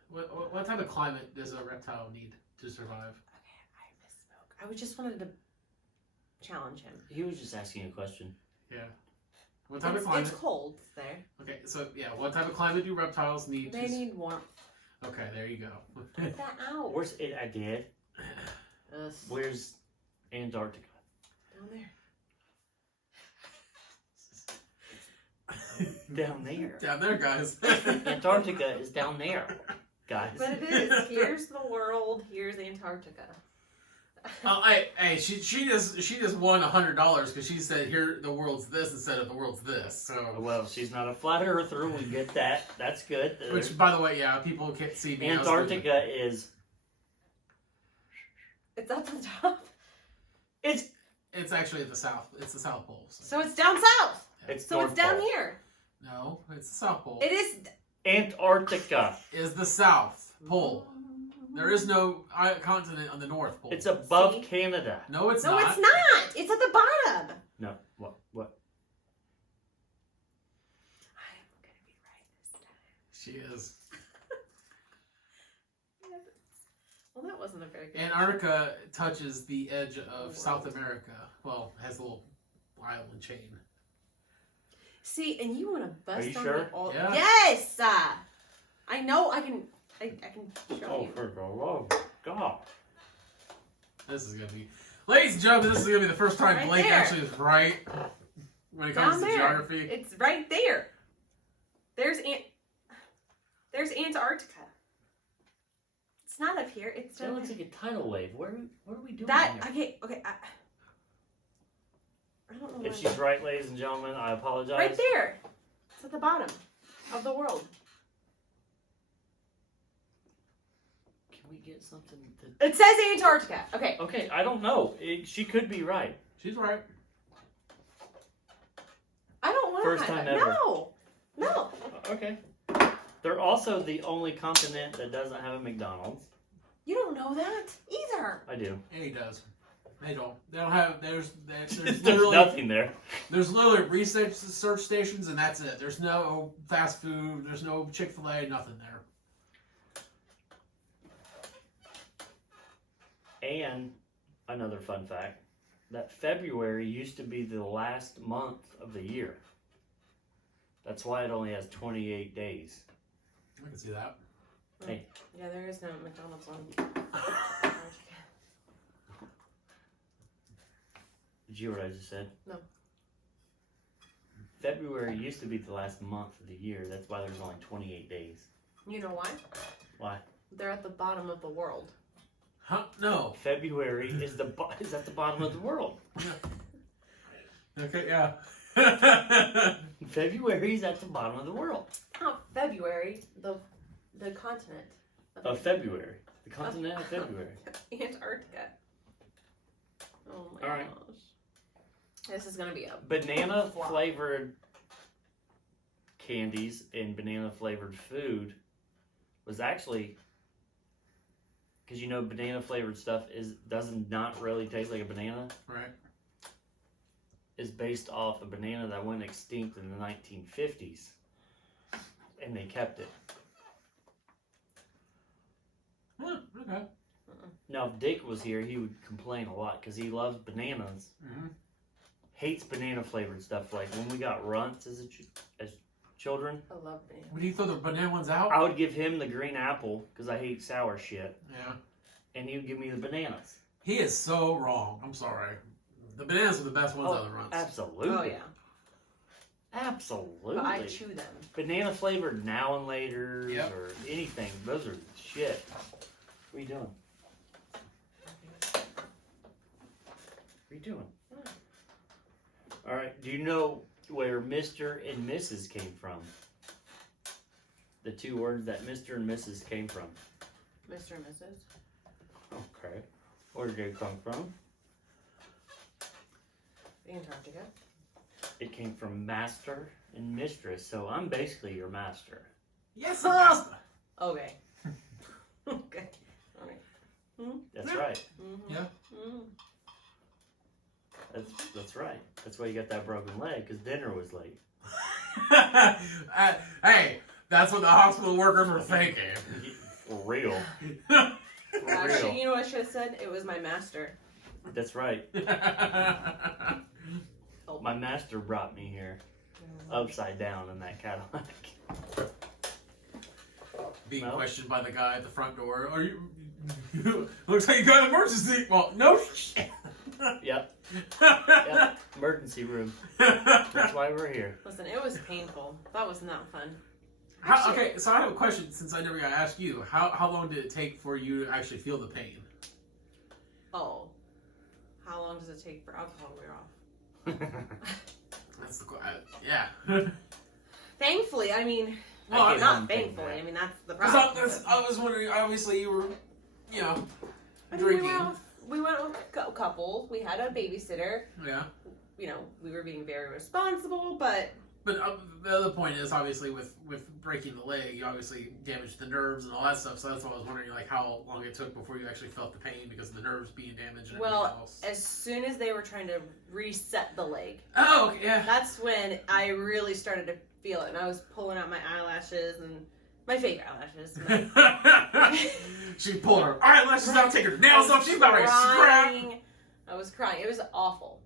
what type of climate does a reptile need to survive? Okay, I misspoke. I just wanted to challenge him. He was just asking a question. Yeah. What type of climate? It's cold there. Okay, so yeah, what type of climate do reptiles need? They need warmth. Okay, there you go. Get that out. Where's it? I did. Ugh, Where's Antarctica? down there. Down there. Down there, guys. Antarctica is down there, guys. But it is. Here's the world. Here's Antarctica. Oh, hey, she just won $100 because she said here the world's this instead of the world's this. So, Well, she's not a flat earther. We get that. That's good. which by the way, yeah, people can't see me. Antarctica is. It's up the top. It's actually at the south. It's the South Pole. So it's down south. It's So North it's down Pole. here. No, it's the South Pole. It is. Antarctica. Is the South Pole. There is no continent on the North Pole. It's above See? Canada. No, it's No, not. it's not. It's at the bottom. No. What? She is. Well, that wasn't a very good. Antarctica touches the edge of South America. Well, has a little island chain. See, and you want to bust Are you on sure? me all. Yeah. Yes. I know. I can. I can show Oh, you. for the love of God. This is gonna be, ladies and gentlemen, this is gonna be the first time Right Blake there. actually is right when it comes Down to there. geography. It's right there. There's Antarctica. It's not up here. It's That down looks there. like a tidal wave. What are we doing That here? okay. I don't know. If why. she's right, ladies and gentlemen, I apologize. Right there. It's at the bottom of the world. Can we get something to... It says Antarctica. Okay. Okay, I don't know. She could be right. She's right. I don't want First to. time ever. No. Okay. They're also the only continent that doesn't have a McDonald's. You don't know that either. I do. Yeah, he does. They don't. They don't have. There's There's literally nothing there. there's literally research search stations, and that's it. There's no fast food. There's no Chick-fil-A. Nothing there. And another fun fact, that February used to be the last month of the year. That's why it only has 28 days. I can see that. Hey. Yeah, there is no McDonald's on Antarctica. Did you hear what I just said? No. February used to be the last month of the year. That's why there's only 28 days. You know why? Why? They're at the bottom of the world. Huh? No. February is is at the bottom of the world. Okay. Yeah. February is at the bottom of the world. Not February. The continent. Of February. The continent of February. Antarctica. Oh my All right. gosh. This is gonna be a Banana flavored candies and banana flavored food was actually, because you know banana flavored stuff does not really taste like a banana, Right. is based off a banana that went extinct in the 1950s, and they kept it. Huh, okay. Now, if Dick was here, he would complain a lot because he loves bananas. Mm-hmm. Hates banana flavored stuff. Like when we got runts as children, I love banana. Would you throw the banana ones out? I would give him the green apple because I hate sour shit, Yeah. and he would give me the bananas. He is so wrong. I'm sorry. The bananas are the best ones out of the runs. Absolutely. Oh yeah. Absolutely. But I chew them. Banana flavored now and laters Yep. or anything. Those are shit. What are you doing? What are you doing? All right. Do you know where Mr. and Mrs. came from? The two words that Mr. and Mrs. came from. Mr. and Mrs. Okay. Where did they come from? Antarctica. It came from master and mistress. So I'm basically your master. Yes, pasta. Okay. Okay. Alright. That's Yeah. right. Mm-hmm. Yeah. Mm-hmm. That's right. That's why you got that broken leg, because dinner was late. Hey, that's what the hospital workers were thinking. For real. Actually, you know what I should have said? It was my master. That's right. My master brought me here upside down in that Cadillac. Being No. questioned by the guy at the front door. Are you? Looks like you got an emergency. Well, no shit. Yep. Yep. Emergency room. That's why we're here. Listen, it was painful. That was not fun. Okay, so I have a question since I never got to ask you. How long did it take for you to actually feel the pain? Oh. How long does it take for alcohol to wear off? That's the yeah. Thankfully, I mean, Well, I get not one thing thankfully. back. I mean, that's the Because problem. I was wondering. Obviously, you were, you know, I mean, drinking. we went with a couple. We had a babysitter. Yeah. You know, we were being very responsible, but But the other point is obviously with breaking the leg, you obviously damaged the nerves and all that stuff. So that's why I was wondering like how long it took before you actually felt the pain because of the nerves being damaged and well, everything else. as soon as they were trying to reset the leg, Oh, okay, yeah. that's when I really started to feel it. And I was pulling out my eyelashes and My fake eyelashes. She pulled her eyelashes out, take her nails off. She's about ready to scrap. I was crying. It was awful.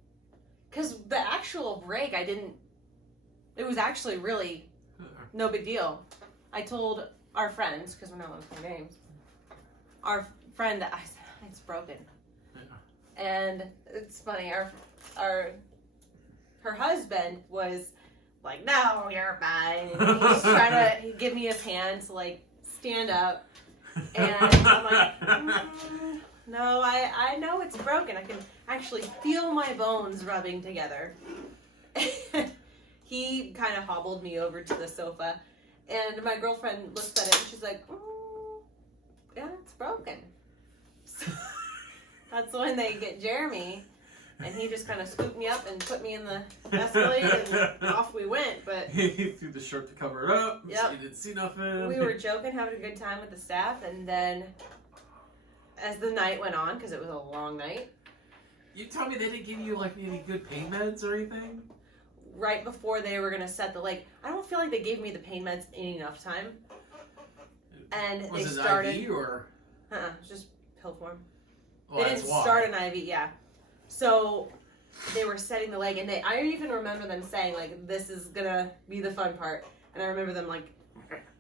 Because the actual break, it was actually really no big deal. I told our friends, because we're not allowed to play games, our friend that I said, it's broken. Yeah. And it's funny, her husband was like, no, you're fine. And he's trying to give me his hand to like stand up. And I'm like, no, I know it's broken. I can actually feel my bones rubbing together. He kind of hobbled me over to the sofa. And my girlfriend looked at it and she's like, yeah, it's broken. So that's when they get Jeremy. And he just kind of scooped me up and put me in the Escalade and off we went. But he threw the shirt to cover it up. Yep. So you didn't see nothing. We were joking, having a good time with the staff. And then as the night went on, because it was a long night. You tell me they didn't give you like any good pain meds or anything? Right before they were going to set the leg, I don't feel like they gave me the pain meds in enough time. And was they it started. IV or? Just pill form. Well, they didn't start an IV, yeah. So they were setting the leg, and I even remember them saying, like, this is going to be the fun part. And I remember them, like,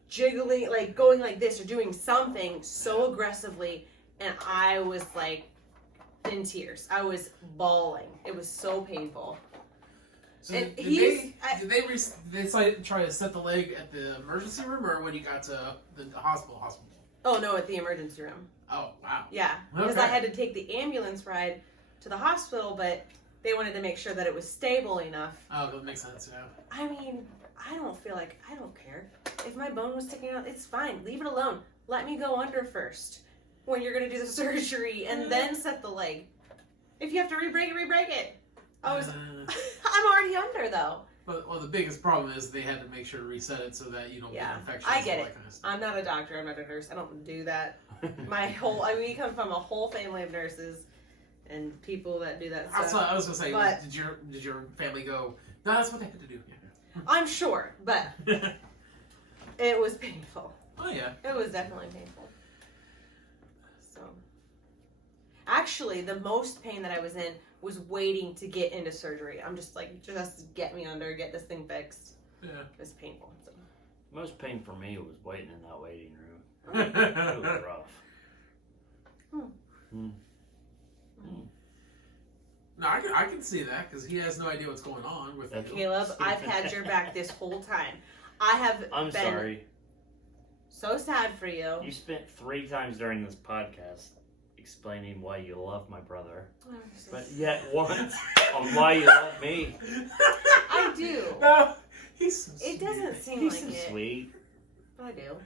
jiggling, like, going like this or doing something so aggressively. And I was, like, in tears. I was bawling. It was so painful. So And did they try to set the leg at the emergency room or when you got to the hospital? Oh, no, at the emergency room. Oh, wow. Yeah, Okay. because I had to take the ambulance ride to the hospital, but they wanted to make sure that it was stable enough. Oh, that makes sense, yeah. I mean, I don't care. If my bone was sticking out, it's fine. Leave it alone. Let me go under first when you're going to do the surgery and then set the leg. If you have to re-break it. I'm already under, though. But the biggest problem is they had to make sure to reset it so that you don't get infections. I get and all it. that kind of stuff. I'm not a doctor. I'm not a nurse. I don't do that. We come from a whole family of nurses and people that do that stuff. I was gonna say, but, did your family go? No, that's what they had to do. Yeah. I'm sure, but it was painful. Oh yeah, it was definitely painful. So, actually, the most pain that I was in was waiting to get into surgery. I'm just like, just get me under, get this thing fixed. Yeah, it was painful. So. Most pain for me was waiting in that waiting room. It was rough. No, I can see that because he has no idea what's going on with you. Caleb, I've had your back this whole time. I'm been sorry. So sad for you. You spent 3 times during this podcast explaining why you love my brother, but yet once on why you love me. I do. No, he's so sweet. It doesn't seem he's like so it. Sweet. But I do.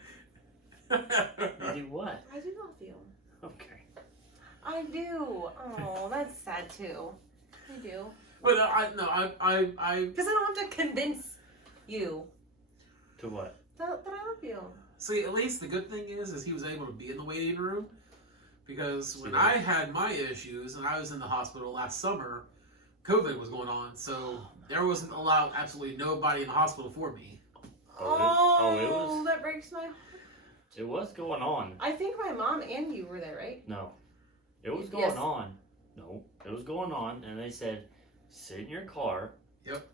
You do what? I do love you. Okay. I do. Oh, that's sad too. I do. But because I don't have to convince you. To what? That I love you. See, at least the good thing is he was able to be in the waiting room. Because when I had my issues and I was in the hospital last summer, COVID was going on, so there wasn't allowed absolutely nobody in the hospital for me. It was. That breaks my heart. It was going on. I think my mom and you were there, right? No. It was going on. No. It was going on, and they said, sit in your car. Yep.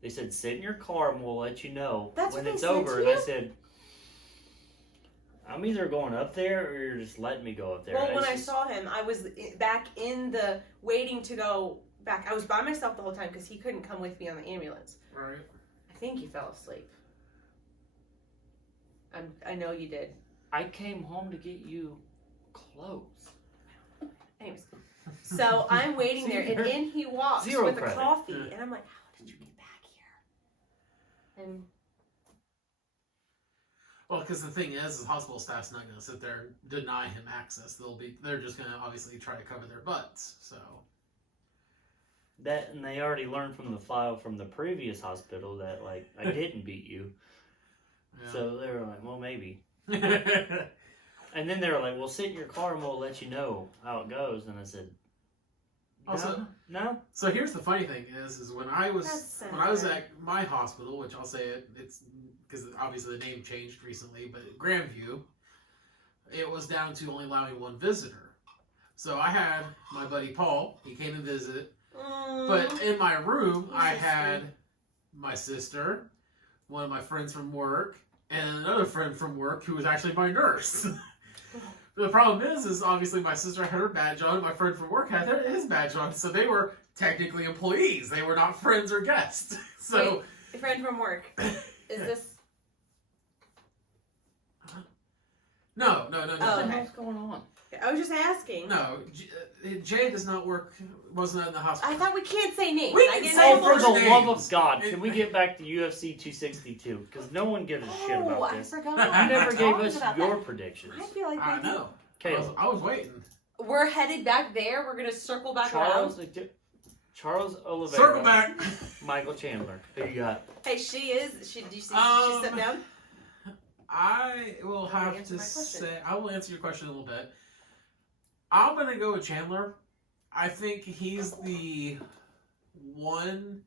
They said, sit in your car and we'll let you know when it's said over. And I said, I'm either going up there or you're just letting me go up there. Well, when I saw him, I was back in the waiting to go back. I was by myself the whole time because he couldn't come with me on the ambulance. Right. I think he fell asleep. I know you did. I came home to get you clothes. Anyways, so I'm waiting there, and in he walks with a coffee, and I'm like, how did you get back here? And well, because the thing is hospital staff's not going to sit there and deny him access. They're just going to obviously try to cover their butts. So that, and they already learned from the file from the previous hospital that like I didn't beat you. Yeah. So they were like, well, maybe. And then they were like, well, sit in your car and we'll let you know how it goes. And I said, Also, No. so here's the funny thing is when I was sad. at my hospital, which I'll say it's because obviously the name changed recently, but Grandview, it was down to only allowing one visitor. So I had my buddy Paul. He came and visited, but in my room I had my sister, one of my friends from work, and another friend from work who was actually my nurse. The problem is obviously my sister had her badge on, my friend from work had his badge on, so they were technically employees. They were not friends or guests. So, wait, friend from work. Is this? no. Oh, okay. What's going on? I was just asking. No, Jay does not work. Wasn't in the hospital. I thought we can't say names. We I can didn't say know. For first the names. love of God, can we get back to UFC 262? Because no one gives a shit Oh, about I this. forgot. You never We gave talked us about your that. predictions. I feel like I they know. Caleb, I was waiting. do. We're headed back there. We're gonna circle back around. Charles Oliveira. Circle back. Michael Chandler. Who you got? Hey, she is. Did you see? She sat down. I will have answer to my question? say, I will answer your question a little bit. I'm going to go with Chandler. I think he's the one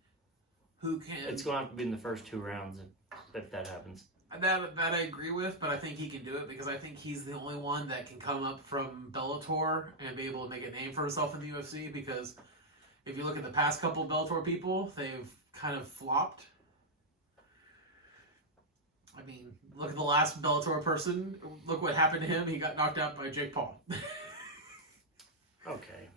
who can. It's going to have to be in the first 2 rounds if that happens. That I agree with, but I think he can do it because I think he's the only one that can come up from Bellator and be able to make a name for himself in the UFC. Because if you look at the past couple Bellator people, they've kind of flopped. I mean, look at the last Bellator person. Look what happened to him. He got knocked out by Jake Paul. Okay.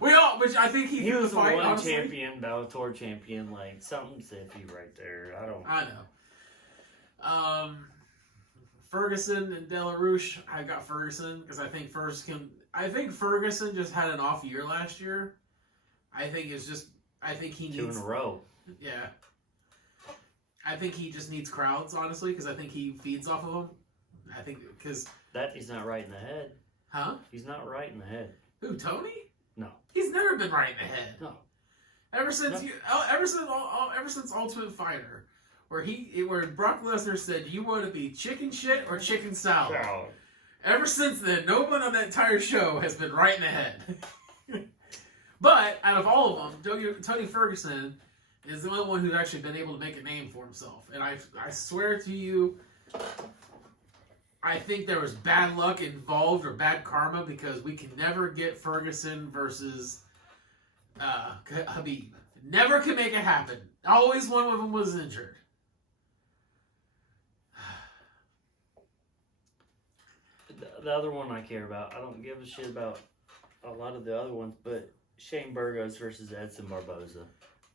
Which I think He was the fight, one honestly. champion, Bellator champion, like something's iffy right there. I know. Ferguson and De La Rouche, I got Ferguson because I think Ferguson just had an off year last year. I think he 2 needs in a row. Yeah. I think he just needs crowds, honestly, because I think he feeds off of them. I think because That he's not right in the head. huh? He's not right in the head. Who, Tony? No. He's never been right in the head. No. Ever since ever since Ultimate Fighter, where Brock Lesnar said, "You want to be chicken shit or chicken salad?" Ever since then, no one on that entire show has been right in the head. But out of all of them, Tony Ferguson is the only one who's actually been able to make a name for himself. And I swear to you, I think there was bad luck involved or bad karma because we can never get Ferguson versus Khabib. Never can make it happen. Always one of them was injured. The other one I care about, I don't give a shit about a lot of the other ones, but Shane Burgos versus Edson Barboza.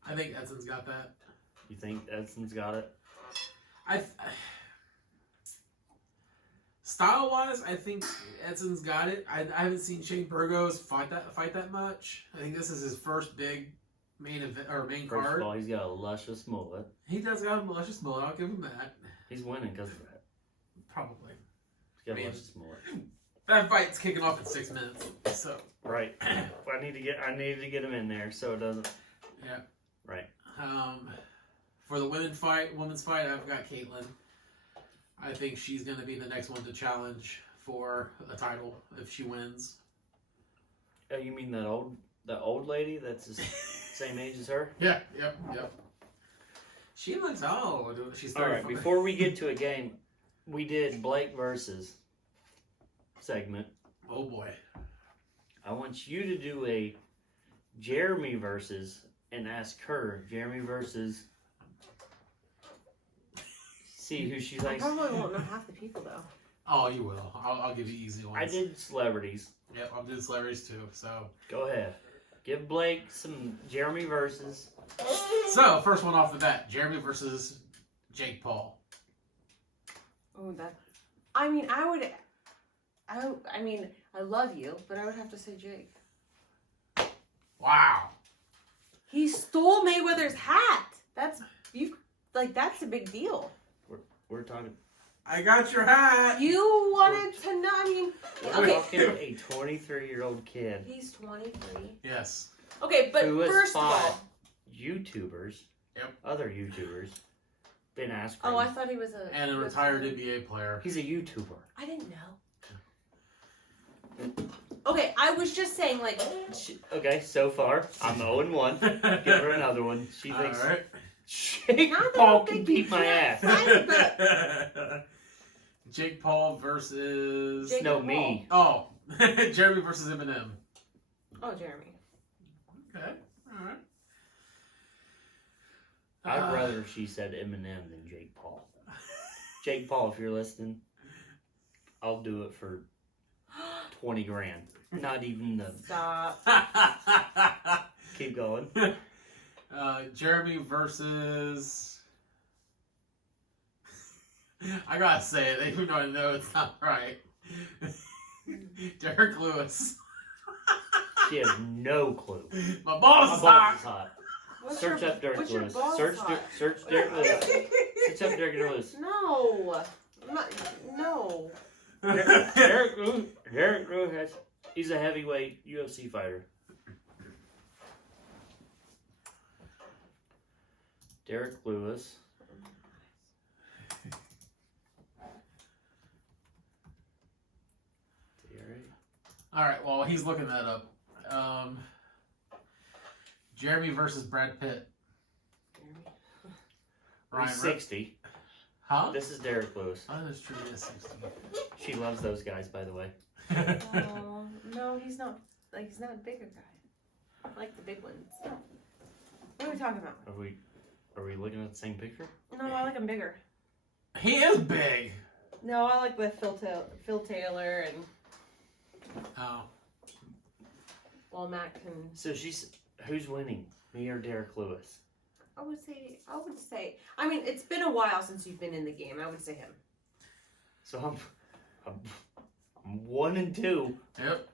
I think Edson's got that. You think Edson's got it? Style-wise, I think Edson's got it. I haven't seen Shane Burgos fight that much. I think this is his first big main event or main First card. of all, he's got a luscious mullet. He does got a malicious mullet. I'll give him that. He's winning because of that. Probably. He's got a Man. luscious mullet. That fight's kicking off in 6 minutes. So Right. I need to get him in there so it doesn't. yeah. Right. For the women's fight, I've got Caitlyn. I think she's going to be the next one to challenge for a title if she wins. Oh, you mean that old lady that's the same age as her? Yeah. Yep. She looks old. She's 35. All right. Before we get to a game, we did Blake versus segment. Oh boy. I want you to do a Jeremy versus and ask her Jeremy versus. See who she I likes. probably won't know half the people though. Oh, you will. I'll give you easy ones. I did celebrities. Yep, I'm doing celebrities too. So Go ahead. Give Blake some Jeremy versus. first one off the bat, Jeremy versus Jake Paul. Oh, that. I mean, I mean, I love you, but I would have to say Jake. Wow. He stole Mayweather's hat. That's a big deal. We're talking. I got your hat. You wanted to know. I mean, We're okay. talking a 23-year-old kid He's 23. Yes. Okay, but who has first of fought all, YouTubers, Yep. other YouTubers, been asked. oh, I thought he was a And a retired NBA player. He's a YouTuber. I didn't know. Okay, I was just saying, like, Okay, so far I'm 0-1. Give her another one. She thinks All right. Jake Not that Paul I can think beat he my can't ass. fight, but Jake Paul versus. Jake No, Paul. me. Oh, Jeremy versus Eminem. Oh, Jeremy. Okay. All right. I'd rather she said Eminem than Jake Paul. Jake Paul, if you're listening, I'll do it for 20 grand. Not even the. Stop. Keep going. Jeremy versus. I gotta say it, even though I know it's not right. Derek Lewis. She has no clue. My balls My is balls hot. is hot. What's Search your, up Derek what's your Lewis. balls Search hot? Derek Lewis. Search up Derek Lewis. No. I'm not, no. Derek Lewis he's a heavyweight UFC fighter. Derek Lewis. Derek. All right, well, he's looking that up. Jeremy versus Brad Pitt. Ryan He's Re- 60. Huh? This is Derek Lewis. Oh, that's true. He is 60. She loves those guys, by the way. Oh, no, he's not. Like, he's not a bigger guy. I like the big ones. What are we talking about? Are we looking at the same picture? No, I like him bigger. He is big. No, I like the Phil Taylor and Oh. well, Matt can. So who's winning? Me or Derek Lewis? I would say. I mean, it's been a while since you've been in the game. I would say him. So I'm 1-2. Yep.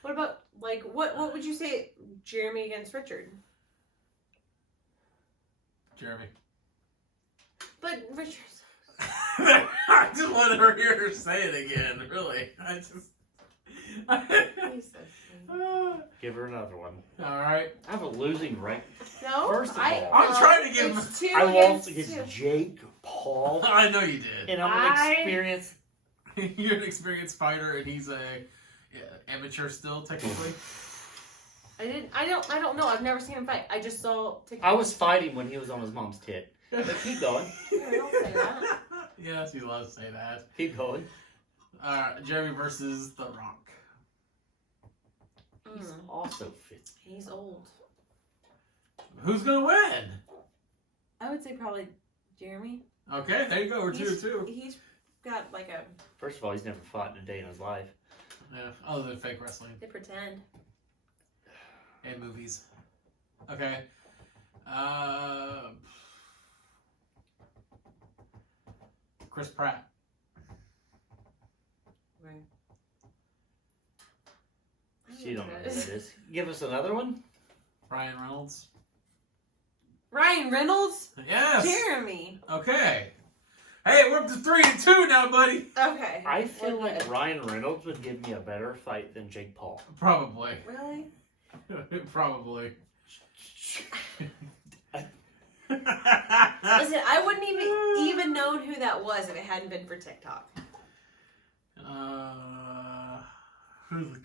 What about like what would you say, Jeremy against Richard? Jeremy. But Richard's. I just want to hear her say it again. Really. He's so sweet. Give her another one. All right. I have a losing right. No, First of all, I'm trying to give it's two I lost against against two. Jake Paul, I know you did. and I'm an I- experienced. You're an experienced fighter, and he's a amateur still, technically. I don't know. I've never seen him fight. I just saw TikTok. I was fighting when he was on his mom's tit. But keep going. Don't say that. Yes, he loves to say that. Keep going. Jeremy versus The Rock. He's also fit. He's old. Who's gonna win? I would say probably Jeremy. Okay, there you go. We're 2-2. He's got like a. First of all, he's never fought in a day in his life. Yeah, other than fake wrestling They pretend. and movies. Okay. Chris Pratt. Right. She don't know who it is. Give us another one. Ryan Reynolds. Ryan Reynolds. Yes. Jeremy. Okay. Hey, we're up to 3-2 now, buddy. Okay. I feel We're like good. Ryan Reynolds would give me a better fight than Jake Paul. Probably. Really? Probably. Listen, I wouldn't even known who that was if it hadn't been for TikTok. Who's the...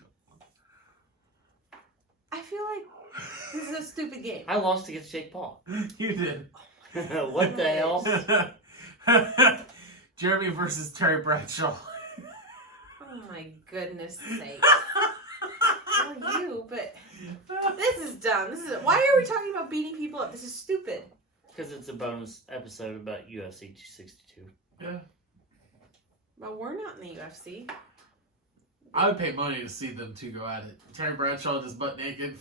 I feel like this is a stupid game. I lost against Jake Paul. You did. What the hell? Jeremy versus Terry Bradshaw. Oh my goodness sake. Well, you, but this is dumb. Why are we talking about beating people up? This is stupid. Because it's a bonus episode about UFC 262. Yeah. But we're not in the UFC. I would pay money to see them two go at it. Terry Bradshaw just butt naked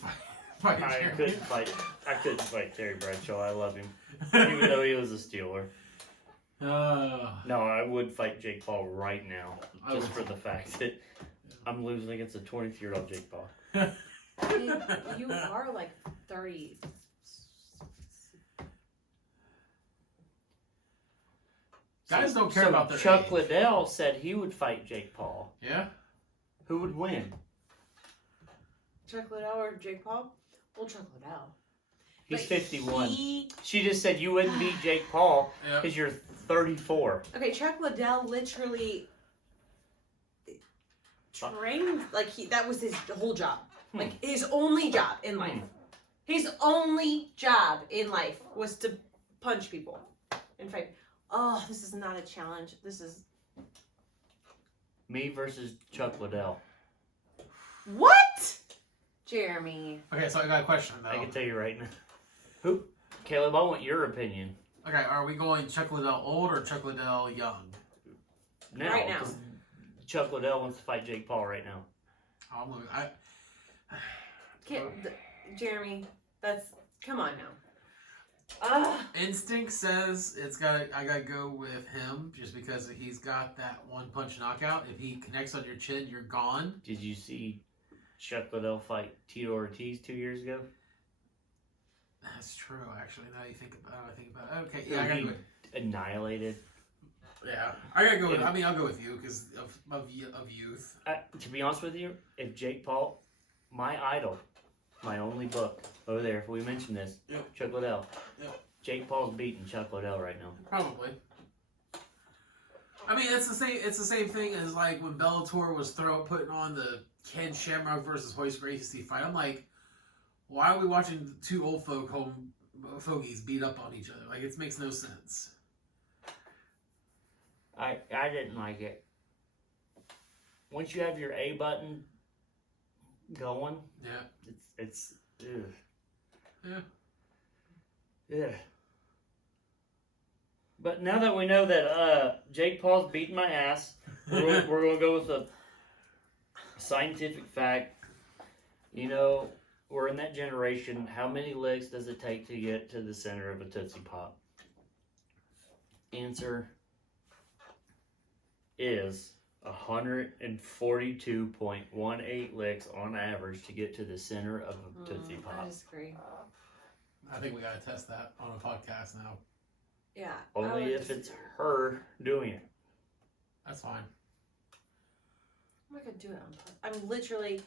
fight I Jeremy. couldn't fight Terry Bradshaw. I love him. Even though he was a Steeler. No, I would fight Jake Paul right now. I Just would for the fact that I'm losing against a 23-year-old Jake Paul. I mean, you are like 30. Guys don't care about their Chuck age. Liddell said he would fight Jake Paul. Yeah? Who would win? Chuck Liddell or Jake Paul? Well, Chuck Liddell. He's But 51. he- She just said you wouldn't beat Jake Paul Yep. because you're 34. Okay, Chuck Liddell literally trained, like, that was his whole job. Like, his only job in life. His only job in life was to punch people and fight. Oh, this is not a challenge. This is... Me versus Chuck Liddell. What? Jeremy. Okay, so I got a question though. I can tell you right now. Who? Caleb, I want your opinion. Okay, are we going Chuck Liddell old or Chuck Liddell young? Now, Right now. 'cause Chuck Liddell wants to fight Jake Paul right now. Jeremy, that's... Come on now. Instinct says I gotta go with him just because he's got that one punch knockout. If he connects on your chin, you're gone. Did you see Chuck Liddell fight Tito Ortiz 2 years ago? That's true, actually. Now you think about it. Okay, yeah, I gotta go. Annihilated. Yeah, I gotta go with. I mean, I'll go with you because of youth. To be honest with you, if Jake Paul, my idol, my only book over there, if we mention this, Yep. Chuck Liddell. Yep. Jake Paul's beating Chuck Liddell right now. Probably. I mean, it's the same. It's the same thing as like when Bellator was putting on the Ken Shamrock versus Hoist Gracie fight. I'm like, why are we watching two old fogies beat up on each other? Like, it makes no sense. I didn't like it. Once you have your A button going, Yeah. it's ugh. Yeah. Yeah. But now that we know that Jake Paul's beating my ass, we're going to go with a scientific fact. You know, we're in that generation. How many licks does it take to get to the center of a Tootsie Pop? Answer is 142.18 licks on average to get to the center of a Tootsie Pop. I disagree. I think we gotta test that on a podcast now. Yeah. Only if it's her doing it. That's fine. I'm not gonna do it on purpose. I'm literally...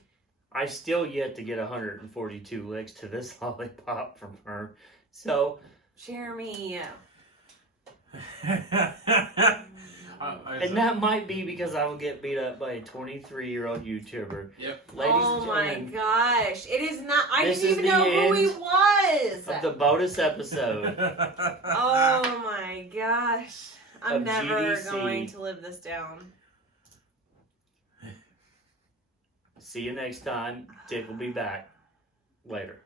I still yet to get 142 licks to this lollipop from her. So, Jeremy. and that might be because I will get beat up by a 23-year-old YouTuber. Yep. Ladies Oh and my gentlemen, gosh. It is not... I This didn't is even the know who he end was. of the bonus episode. Oh my gosh. I'm Of never GDC. going to live this down. See you next time. Dick will be back later.